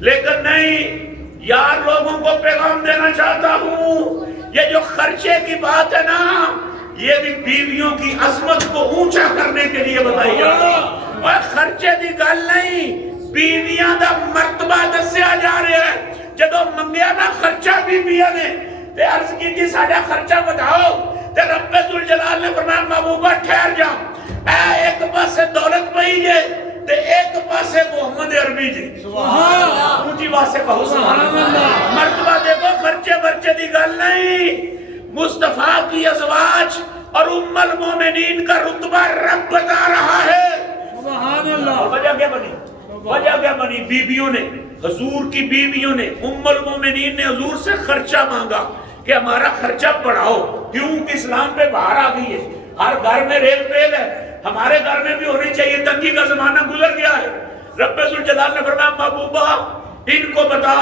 لیکن نہیں. یار لوگوں کو پیغام دینا چاہتا ہوں, یہ جو خرچے کی بات ہے نا, یہ بھی بیویوں کی عظمت کو اونچا کرنے کے لیے بتائی جا رہی ہے. اور خرچے دی گل نہیں, بیویاں دا مرتبہ دسیا جا رہا ہے. جدو منگیا نا خرچہ بیویاں نے تے عرض کی تھی ساڈا خرچہ بتاؤ, تے رب ذوالجلال نے فرمایا محبوبہ ٹھہر جا, اے ایک پاسے دولت پئی جے تے ایک پاسے محمد عربی جی. اونچی بات سے کہو سبحان اللہ. مرتبہ دیکھو, خرچے ورچے دی گل نہیں. مصطفیٰ کی ازواج اور ام المومنین کا رتبہ رب بتا رہا ہے. سبحان اللہ. اور وجہ کیا بنی؟ وجہ کیا بنی؟ بیویوں نے، حضور کی بیویوں نے، المومنین نے حضور سے خرچہ مانگا کہ ہمارا خرچہ بڑھاؤ. کیوں کہ اسلام پہ باہر آ گئی ہے، ہر گھر میں ریل پیل ہے، ہمارے گھر میں بھی ہونی چاہیے. تنگی کا زمانہ گزر گیا ہے. رب ذوالجلال نے فرمایا محبوبہ ان کو بتا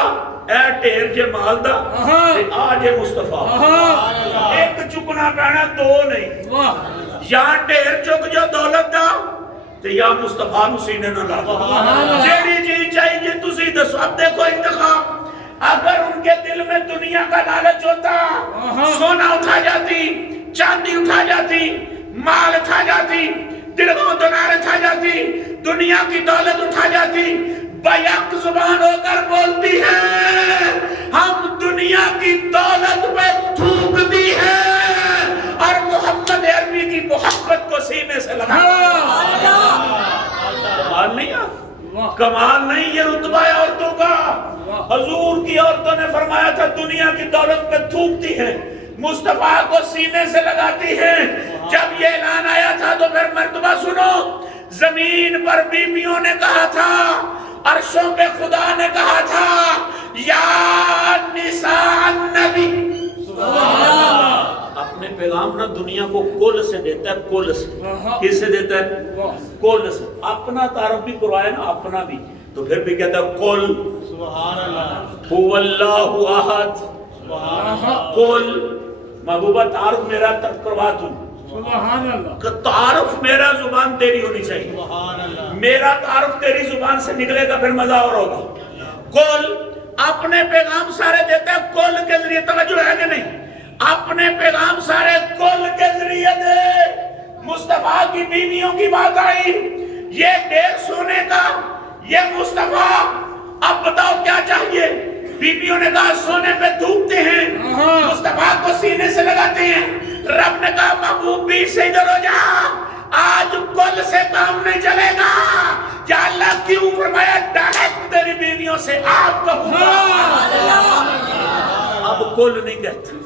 اے ٹیر جے مال دا آج مصطفیٰ ایک چکنا پینا دو نہیں، یا ٹیر چک جو دولت دا تے یا مصطفیٰ نو سینے نہ لا. جیڑی چیز چاہیے تسی دسو. اب دیکھو انتخاب، اگر ان کے دل میں دنیا کا لالچ ہوتا سونا اٹھا جاتی، چاندی اٹھا جاتی، مال اٹھا جاتی، درہم دینار اٹھا جاتی، دنیا کی دولت اٹھا جاتی، بیک زبان ہو کر بولتی ہے ہم دنیا کی دولت پہ تھوک دی ہے اور محمد عربی کی محبت کو سینے سے لگا. کمال نہیں ہے؟ کمال نہیں، یہ رتبہ ہے عورتوں کا. حضور کی عورتوں نے فرمایا تھا دنیا کی دولت پہ تھوکتی ہیں، مصطفیٰ کو سینے سے لگاتی ہیں. جب یہ اعلان آیا تھا تو پھر مرتبہ سنو، زمین پر بیویوں نے کہا تھا، عرشوں پہ خدا نے کہا تھا یا نساء النبی. اپنے پیغام نہ دنیا کو کل سے دیتا ہے، کل سے. کس سے دیتا ہے؟ کل سے. اپنا تعارف بھی کروایا نا، اپنا بھی، تو پھر بھی کہتا ہے کل. سبحان اللہ. هو اللہ احد. کل محبوبہ تعارف میرا تک کروا دوں. سبحان اللہ. تعارف میرا زبان تیری ہونی چاہیے. سبحان اللہ. میرا تعارف تیری زبان سے نکلے گا پھر مزہ اور ہوگا. کل اپنے پیغام سارے دیتا ہے کل کے ذریعے. توجہ ہے کہ نہیں؟ اپنے پیغام سارے کل کے ذریعے دے. مصطفیٰ کی بیویوں کی بات آئی، یہ ڈیر سونے کا، یہ مصطفیٰ. اب بتاؤ کیا چاہیے؟ بیویوں نے کہا سونے پہ دھوکتے ہیں، مصطفیٰ کو سینے سے لگاتے ہیں. رب نے کہا محبوب بھی سے ادھر ہو جا، آج کل سے کام نہیں چلے گا. یا اللہ کیوں فرمایا ڈائریکٹ تیری بیویوں سے آپ کہوں گا. اب کل نہیں کہتے،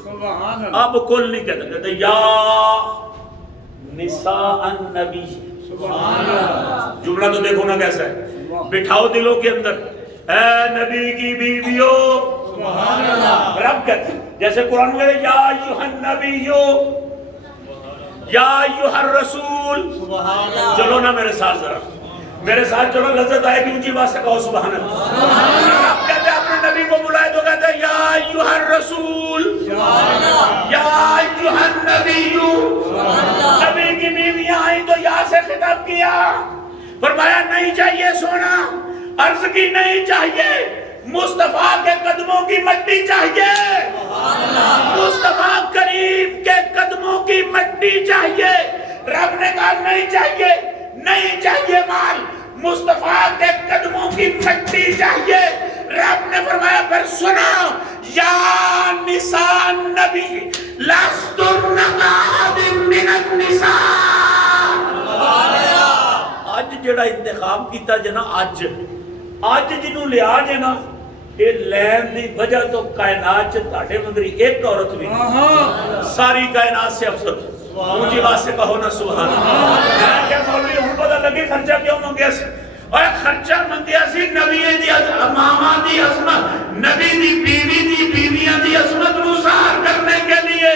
اب کل نہیں کہتے، کہتے یا نساء النبی. جملہ تو دیکھو نا کیسا ہے، بٹھاؤ دلوں کے اندر اے نبی کی بیویوں. رب کہتے ہیں جیسے قرآن میں یا ایھا النبیو یا ایھا الرسول. چلو نا میرے ساتھ، ذرا میرے ساتھ چلو، لذت آئے گی. اونچی بات سے کہو سبحان اللہ. رب کہتے ہیں اپنے نبی کو بلائے تو کہتے ہیں یا ایھا الرسول یا ایھا النبیو. نبی کی بیویاں آئیں تو یا سے خطاب کیا، فرمایا نہیں چاہیے سونا، عرض کی نہیں چاہیے، مصطفیٰ کے قدموں کی مٹی چاہیے. مصطفیٰ کریم کے قدموں کی مٹی چاہیے. رب نے کہا نہیں چاہیے، نہیں چاہیے مال، مصطفیٰ کے قدموں کی مٹی چاہیے. رب نے فرمایا پھر سنو یا نساء النبی لستن کاحد من النساء. اج جڑا انتخاب کیتا جنا، اج جنوں لیا جنا، کہ لین دی وجہ تو کائنات تاڑے مگری ایک عورت بھی ساری کائنات سے افضل. اونچی بات سے کہو نا سبحان اللہ. میں کیا مولوی ہوں پتہ لگی خرچہ کیوں منگیا سی؟ اور خرچہ منگیا سی نبی دی ماما دی عظمت، نبی دی بیوی دی بیویاں دی عظمت نو ظاہر کرنے کے لیے،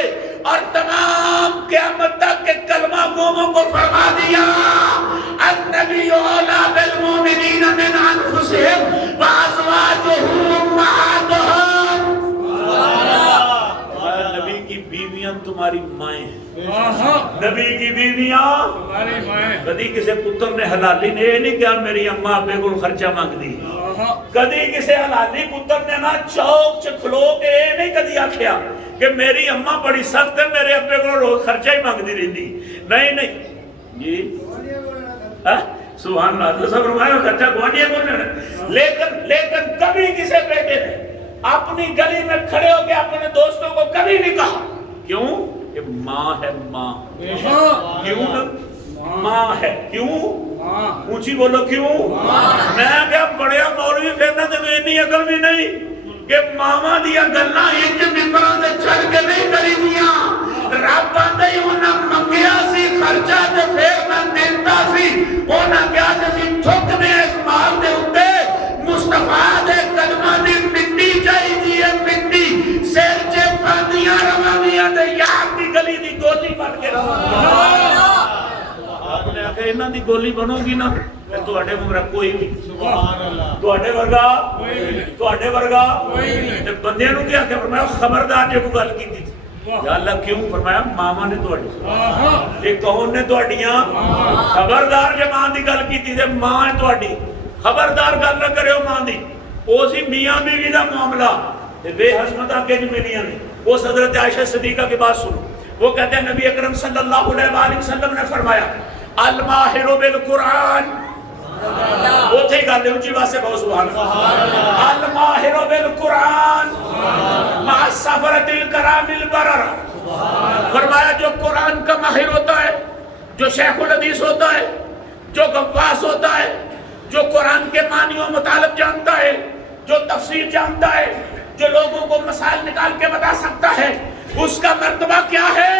اور تمام قیامت تک کے کلمہ گووں کو فرما دیا النبی اولی بالمؤمنین من انفسہم وازواجہ امہاتہم. نبی کی بیویاں تمہاری مائیں ہیں، نبی کی بیویاں تمہاری مائیں. کدی کسی پتر نے حلالی نے یہ نہیں کہا میری اماں ابے کو خرچہ مانگ دی. کدی کسی حلالی پتر نے نہ چوک چ کھلو کے یہ نہیں کدی آکھیا کہ میری اماں بڑی سخت ہے میرے ابے کو روز خرچہ ہی مانگتی رہتی. نہیں نہیں جی سبحان اللہ. تو سب فرمایا خرچہ گوانڈیاں کو نہیں. لیکن کبھی کسی بیٹے نے اپنی گلی میں کھڑے ہو کے اپنے دوستوں کو کبھی نہیں کہا. کیوں؟ کہ ماں ہے ماں. کیوں ماں ہے؟ کیوں؟ اونچی بولو کیوں؟ میں کیا بڑیا مولوی پھرنا تو اتنی عقل بھی نہیں کہ ماما دیا گلاں انج ممبراں تے چڑھ کے نہیں کری دیاں. رب آندا ہی انہاں منگیا سی آپ نے آکھا انہاں دی گولی بنو گی نا پھر تواڈے ورگا کوئی نہیں تواڈے ورگا تے بندیاں نوں کیا کہ فرمایا خبردار جے کوئی گل کیتی یا اللہ کیوں فرمایا ماما نے تواڈی یہ کون نے تواڈیاں خبردار جے ماں دی گل کیتی تے ماں ہے تواڈی خبردار گل نہ کریو ماں دی او سی میاں بیوی دا معاملہ تے بے حسمت آگے نہیں ملیاں نے وہ حضرت عائشہ صدیقہ کی بات سنو وہ کہتے ہیں نبی اکرم صلی اللہ علیہ وسلم نے فرمایا الماہر بالقرآن وہ تھے گا لے اونچی بات سے بہت سبحان اللہ الماہر بالقرآن مع السفرۃ الکرام البرر فرمایا جو قرآن کا ماہر ہوتا ہے جو شیخ الحدیث ہوتا ہے جو غواص ہوتا ہے جو قرآن کے معنی و مطالب جانتا ہے جو تفسیر جانتا ہے جو لوگوں کو مسائل نکال کے بتا سکتا ہے اس کا مرتبہ کیا ہے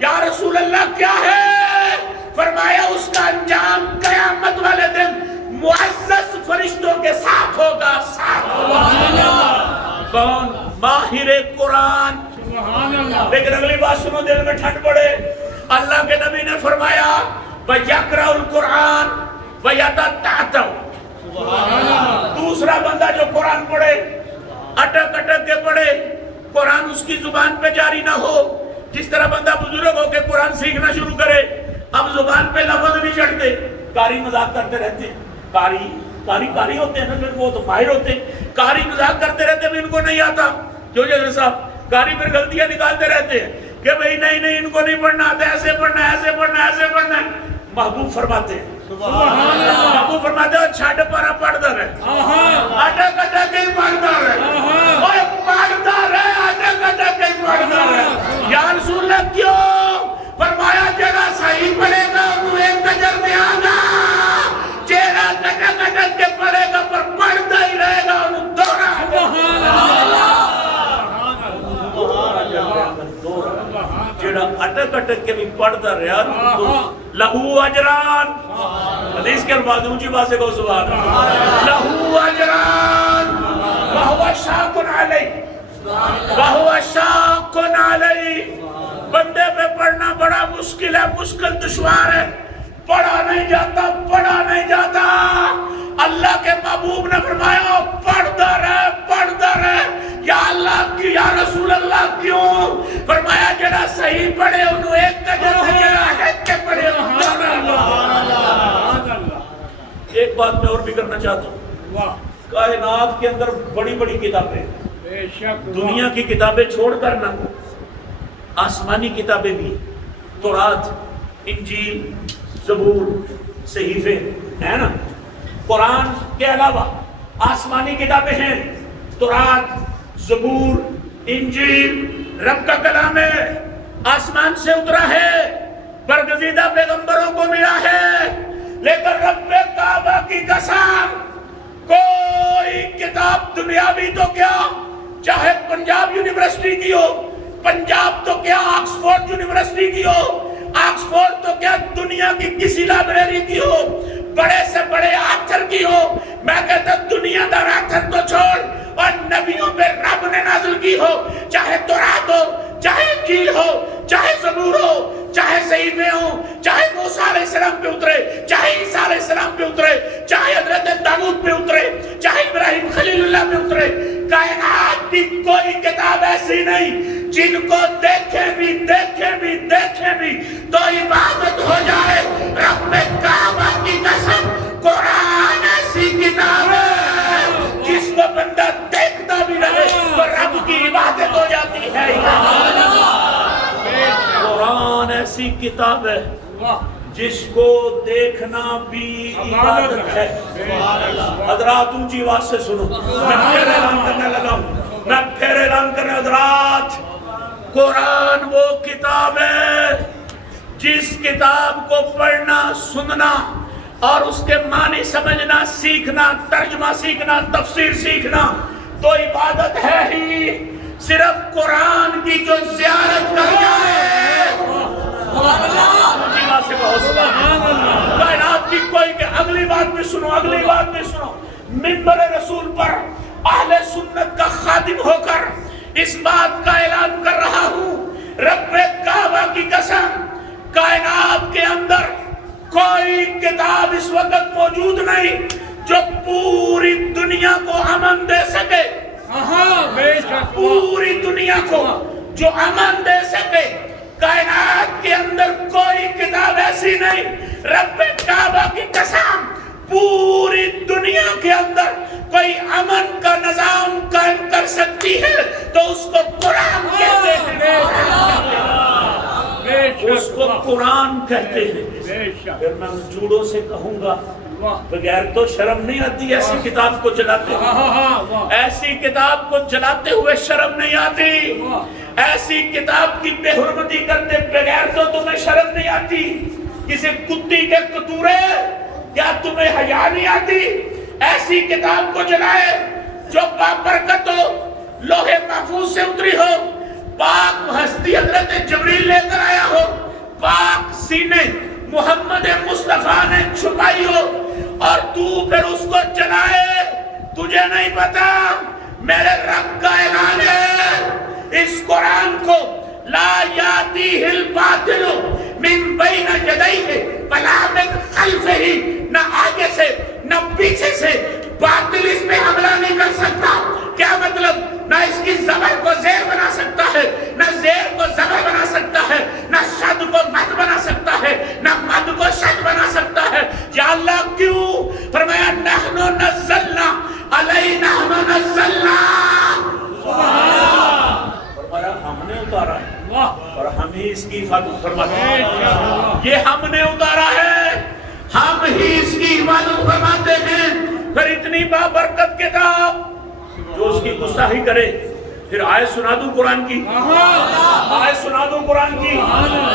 یا رسول اللہ کیا ہے فرمایا اس کا انجام قیامت والے دن معزز فرشتوں کے ساتھ ہوگا کون ماہر قرآن لیکن اگلی بات سنو دل میں ٹھنڈ پڑے اللہ کے نبی نے فرمایا وَيَقْرَأُ الْقُرْآنَ وَيَتَتَّعْتَوْ دوسرا بندہ جو قرآن پڑھے اٹک اٹک کے پڑھے قرآن اس کی زبان پہ جاری نہ ہو جس طرح بندہ بزرگ ہو کے قرآن سیکھنا شروع کرے اب زبان پہ لفظ نہیں چڑھتے قاری مذاق کرتے رہتے ہیں قاری ہوتے ہیں نا پھر وہ تو ماہر ہوتے ہیں قاری مذاق کرتے رہتے ہیں ان کو نہیں آتا کیوں جیسے صاحب قاری پھر غلطیاں نکالتے رہتے ہیں کہ بھئی نہیں ان کو نہیں پڑھنا آتا ایسے پڑھنا ہے محبوب فرماتے ہیں محبوب فرماتے ہیں چھاڑ پارا پڑھتا رہے اٹک اٹک ہی پڑھتا رہے اٹک اٹک ہی پڑھتا رہے یا رسول اللہ کیوں فرمایا جڑا صحیح پڑھے گا انہوں ایک اجر دیا گا جڑا اٹک اٹک کے پڑھے گا پر پڑھتا ہی رہے گا انہوں دورہ جڑا اٹک اٹک کے بھی پڑھتا رہا لہو اجران حدیث کے الفاظ اونچی بات سے کہو سبحان لہو اجران وہو شاق علی بندے پہ پڑھنا بڑا مشکل ہے مشکل دشوار ہے پڑھا نہیں جاتا اللہ کے محبوب نے فرمایا پڑھتا رہے یا اللہ کی یا رسول اللہ کیوں فرمایا جڑا صحیح پڑھے انہوں ایک اجر سے جڑا اٹک کے پڑھے ایک بات میں اور بھی کرنا چاہتا ہوں کائنات کے اندر بڑی بڑی کتابیں دنیا کی کتابیں چھوڑ کر نہ آسمانی کتابیں بھی تورات انجیل زبور صحیفے ہیں نا قرآن کے علاوہ آسمانی کتابیں ہیں تورات زبور انجیل رب کا کلام ہے آسمان سے اترا ہے برگزیدہ پیغمبروں کو ملا ہے لیکن رب کعبہ کی قسم کوئی کتاب دنیاوی تو کیا چاہے پنجاب یونیورسٹی کی ہو پنجاب تو کیا آکسفورڈ یونیورسٹی کی ہو آکسفورڈ تو کیا دنیا کی کسی لائبریری کی ہو بڑے سے بڑے آتھر کی ہو میں کہتا دنیا دار آتھر تو چھوڑ اور نبیوں پہ رب نے نازل کی ہو چاہے تورات ہو چاہے انجیل ہو چاہے زبور ہو چاہے صحیفے ہوں چاہے موسیٰ علیہ السلام پہ اترے چاہے عیسیٰ علیہ السلام پہ اترے چاہے حضرت داؤد پہ اترے چاہے ابراہیم خلیل اللہ پہ اترے کائنات کی کوئی کتاب ایسی نہیں جن کو دیکھیں بھی تو عبادت ہو جائے رب کعبہ کی قسم قرآن ایسی کتاب ہے جس کو بندہ دیکھتا بھی رہے تو رب کی عبادت ہو جاتی ہے قرآن ایسی کتاب ہے جس کو دیکھنا بھی عبادت ہے حضرات اونچی آواز سے سنو میں پھر اعلان کرنے لگا ہوں حضرات قرآن وہ کتاب ہے جس کتاب کو پڑھنا سننا اور اس کے معنی سمجھنا سیکھنا ترجمہ سیکھنا تفسیر سیکھنا تو عبادت ہے ہی صرف قرآن کی جو زیارت کر جائے کائنات کی کوئی کہ اگلی بات بھی سنو منبر رسول پر اہل سنت کا خادم ہو کر اس بات کا اعلان کر رہا ہوں رب کعبہ کی قسم اس وقت موجود نہیں جو پوری دنیا کو امن دے سکے. بے شک. پوری دنیا کو جو امن دے سکے. کائنات کے اندر کوئی کتاب ایسی نہیں. رب کعبہ کی قسم پوری دنیا کے اندر کوئی امن کا نظام قائم کر سکتی ہے تو اس کو قرآن کہتے ہیں. اس کو قرآن کہتے ہیں. پھر میں جوڑوں سے کہوں گا بغیر تو شرم نہیں آتی ایسی کتاب کو جلاتے ہوئے. ایسی کتاب کو جلاتے ہوئے شرم نہیں آتی. ایسی کتاب کی بے حرمتی کرتے بغیر تو تمہیں شرم نہیں آتی. کسی کتی کے قطورے کیا تمہیں حیا نہیں آتی؟ ایسی کتاب کو جلائے جو بابرکت ہو, لوح محفوظ سے اتری ہو, پاک ہستی حضرت جبریل لے کر آیا ہو, پاک سینے محمد مصطفیٰ نے چھپائی ہو, اور تو پھر اس کو جلائے. تجھے نہیں پتا میرے رب کا اعلان ہے اس قرآن کو, لا یاتیہ الباطل من بین یدیہ ولا من خلفہ, نہ آگے سے نہ پیچھے سے باطل اس میں حملہ نہیں کر سکتا. کیا مطلب؟ نہ اس کی زبر کو زیر بنا سکتا ہے, نہ زیر کو زبر بنا سکتا ہے, نہ شد کو مد بنا سکتا ہے, نہ مد کو شد بنا سکتا ہے. یا اللہ کیوں؟ فرمایا نحن نزلنا علی نحن نزلنا, فرمایا ہم نے اتارا ہے اور ہم ہی اس کی حفاظت فرماتے ہیں. یہ ہم نے اتارا ہے, ہم ہی اس کی حفاظت فرماتے ہیں. پھر اتنی بابرکت کتاب جو اس کی گستاخی کرے. پھر آیت سنا دوں قرآن کی, آیت سنا دوں قرآن کی.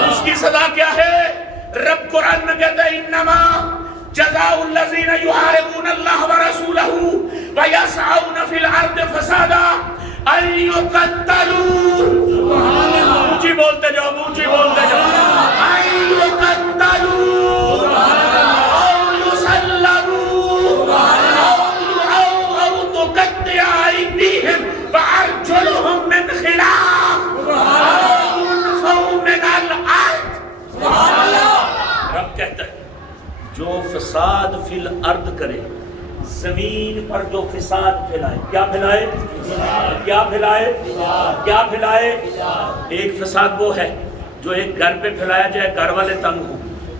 اس کی سزا کیا ہے؟ رب قرآن میں کہتا ہے انما جزاء الذین یحاربون اللہ ورسولہ ویسعون فی الارض فسادا ان یقتلوا, اونچی بولتے جاؤ, اونچی بولتے جاؤ, ان یقتلوا او یسلبوا او تقطع ایدیہم وارجلہم من خلاف او ينفوا من الارض. رب کہتا ہے جو فساد فی الارض کرے, زمین پر جو فساد پھیلائے. کیا پھیلائے؟ کیا پھیلائے؟ کیا پھیلائے؟ ایک فساد وہ ہے جو ایک گھر پہ پھیلایا جائے گھر والے تنگ ہوں,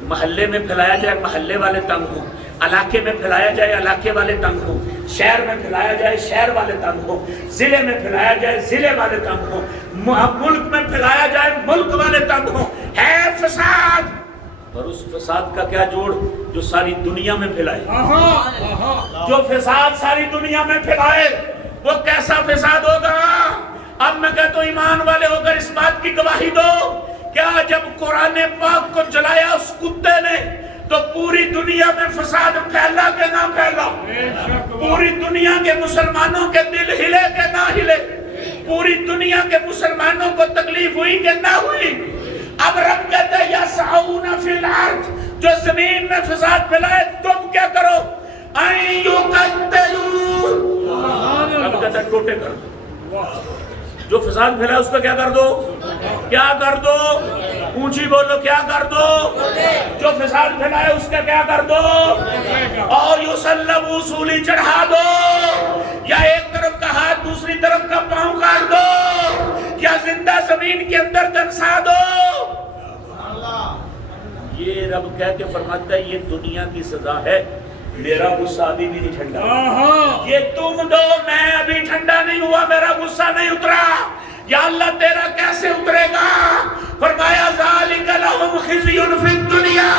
محلے میں پھیلایا جائے محلے والے تنگ ہوں, علاقے میں پھیلایا جائے علاقے والے تنگ ہوں, شہر میں پھیلایا جائے شہر والے تنگ ہوں, ضلع میں پھیلایا جائے ضلع والے تنگ ہوں, ملک میں پھیلایا جائے ملک والے تنگ ہوں. ہے فساد, اور اس فساد کا کیا جوڑ جو ساری دنیا میں پھیلائے. جو فساد ساری دنیا میں پھیلائے وہ کیسا فساد ہوگا؟ اب میں کہتا ہوں ایمان والے ہو کر اس بات کی گواہی دو, کیا جب قرآن پاک کو جلایا اس کتے نے تو پوری دنیا میں فساد پھیلا کہ نہ پھیلا؟ پوری دنیا کے مسلمانوں کے دل ہلے کہ نہ ہلے؟ پوری دنیا کے مسلمانوں کو تکلیف ہوئی کہ نہ ہوئی؟ اب رب کہتا ہے یسعون فی الارض, جو زمین میں فساد پھیلائے تم کیا کرو؟ ان یقتلوا, رب کہتا ہے ٹوٹے کر دو. جو فساد پھیلا اس کو کیا کر دو؟ کیا کر دو؟ اونچی بولو, کیا کر دو؟ جو فساد پھیلائے اس کا کیا کر دو؟ اور یسلبوا, سولی چڑھا دو, یا ایک طرف کا ہاتھ دوسری طرف کا پاؤں کاٹ دو, یا زندہ زمین کے اندر دنسا دو. یہ رب کہہ کے فرماتا ہے یہ دنیا کی سزا ہے, میرا غصہ ابھی بھی نہیں ٹھنڈا. یہ تم دو, میں ابھی ٹھنڈا نہیں ہوا, میرا غصہ نہیں اترا. یا اللہ تیرا کیسے اترے گا؟ فرمایا ذالک لہم خزی فی الدنیا,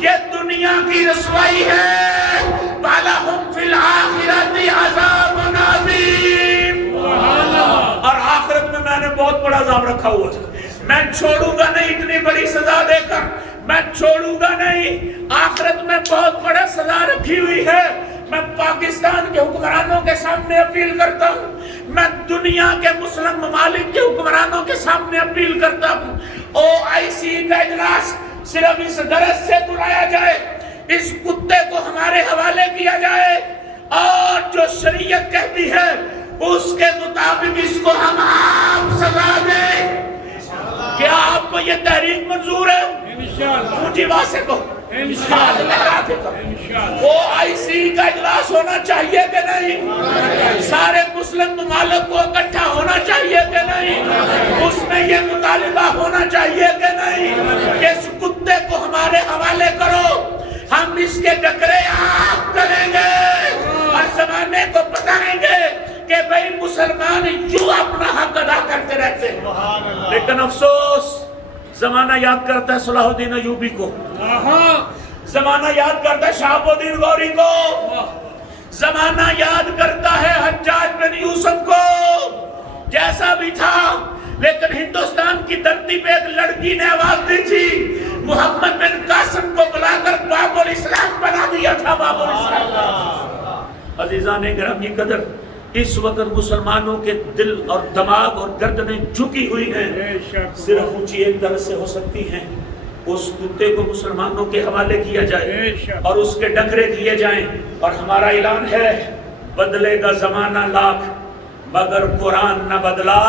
یہ دنیا کی رسوائی ہے, وَلَهُمْ فِي الْآخِرَةِ عَذَابٌ عَظِيمٌ. اور آخرت میں نے بہت بڑا عذاب رکھا ہوا تھا, میں چھوڑوں گا نہیں اتنی بڑی سزا دے کر, میں چھوڑوں گا نہیں. آخرت میں بہت بڑا سزا رکھی ہوئی ہے. میں پاکستان کے حکمرانوں کے سامنے اپیل کرتا ہوں, میں دنیا کے مسلم ممالک کے حکمرانوں کے سامنے اپیل کرتا ہوں, OIC کا اجلاس صرف اس غرض سے بلایا جائے اس کتے کو ہمارے حوالے کیا جائے, اور جو شریعت کہتی ہے اس کے مطابق اس کو ہم عام سزا دیں. کیا آپ کو یہ تحریک منظور ہے؟ اونچی آواز سے کہو. ہاتھ لہرا کے کرو۔ او آئی سی کا اجلاس ہونا چاہیے کہ نہیں؟ سارے مسلم ممالک کو اکٹھا ہونا چاہیے کہ نہیں؟ اس میں یہ مطالبہ ہونا چاہیے کہ نہیں کہ اس کتے کو ہمارے حوالے کرو، ہم اس کے ڈکرے آپ کریں گے اور زمانے کو بتائیں گے کہ بھئی مسلمان یوں اپنا حق ادا کرتے رہتے ہیں۔ لیکن افسوس زمانہ یاد کرتا ہے صلاح الدین ایوبی کو، زمانہ یاد کرتا ہے شہاب الدین غوری کو، زمانہ یاد کرتا ہے حجاج بن یوسف کو، جیسا بھی تھا لیکن ہندوستان کی دھرتی پہ ایک لڑکی نے آواز دی تھی، محمد بن قاسم کو بلا کر باب الاسلام بنا دیا تھا، باب الاسلام۔ عزیزان گرامی قدر، اس وقت مسلمانوں کے دل اور دماغ اور گردنیں جھکی ہوئی ہیں، صرف اونچی ایک طرح سے ہو سکتی ہیں، اس کتے کو مسلمانوں کے حوالے کیا جائے اور اس کے ڈکرے دیے جائیں، اور ہمارا اعلان ہے بدلے گا زمانہ لاکھ مگر قرآن نہ بدلا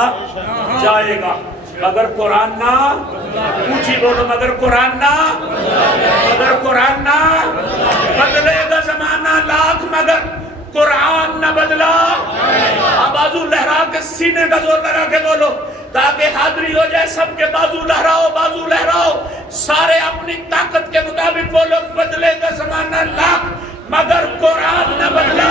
جائے گا، مگر قرآن نہ، اونچی بولو، مگر قرآن نہ، مگر قرآن نہ، بدلے گا زمانہ لاکھ مگر قرآن نہ بدلا۔ بازو لہرا کے سینے کا زور لگا کے بولو تاکہ حاضری ہو جائے سب کے، بازو لہراؤ، بازو لہراؤ، سارے اپنی طاقت کے مطابق بولو بدلے گا زمانہ لاکھ مگر قرآن نہ بدلا۔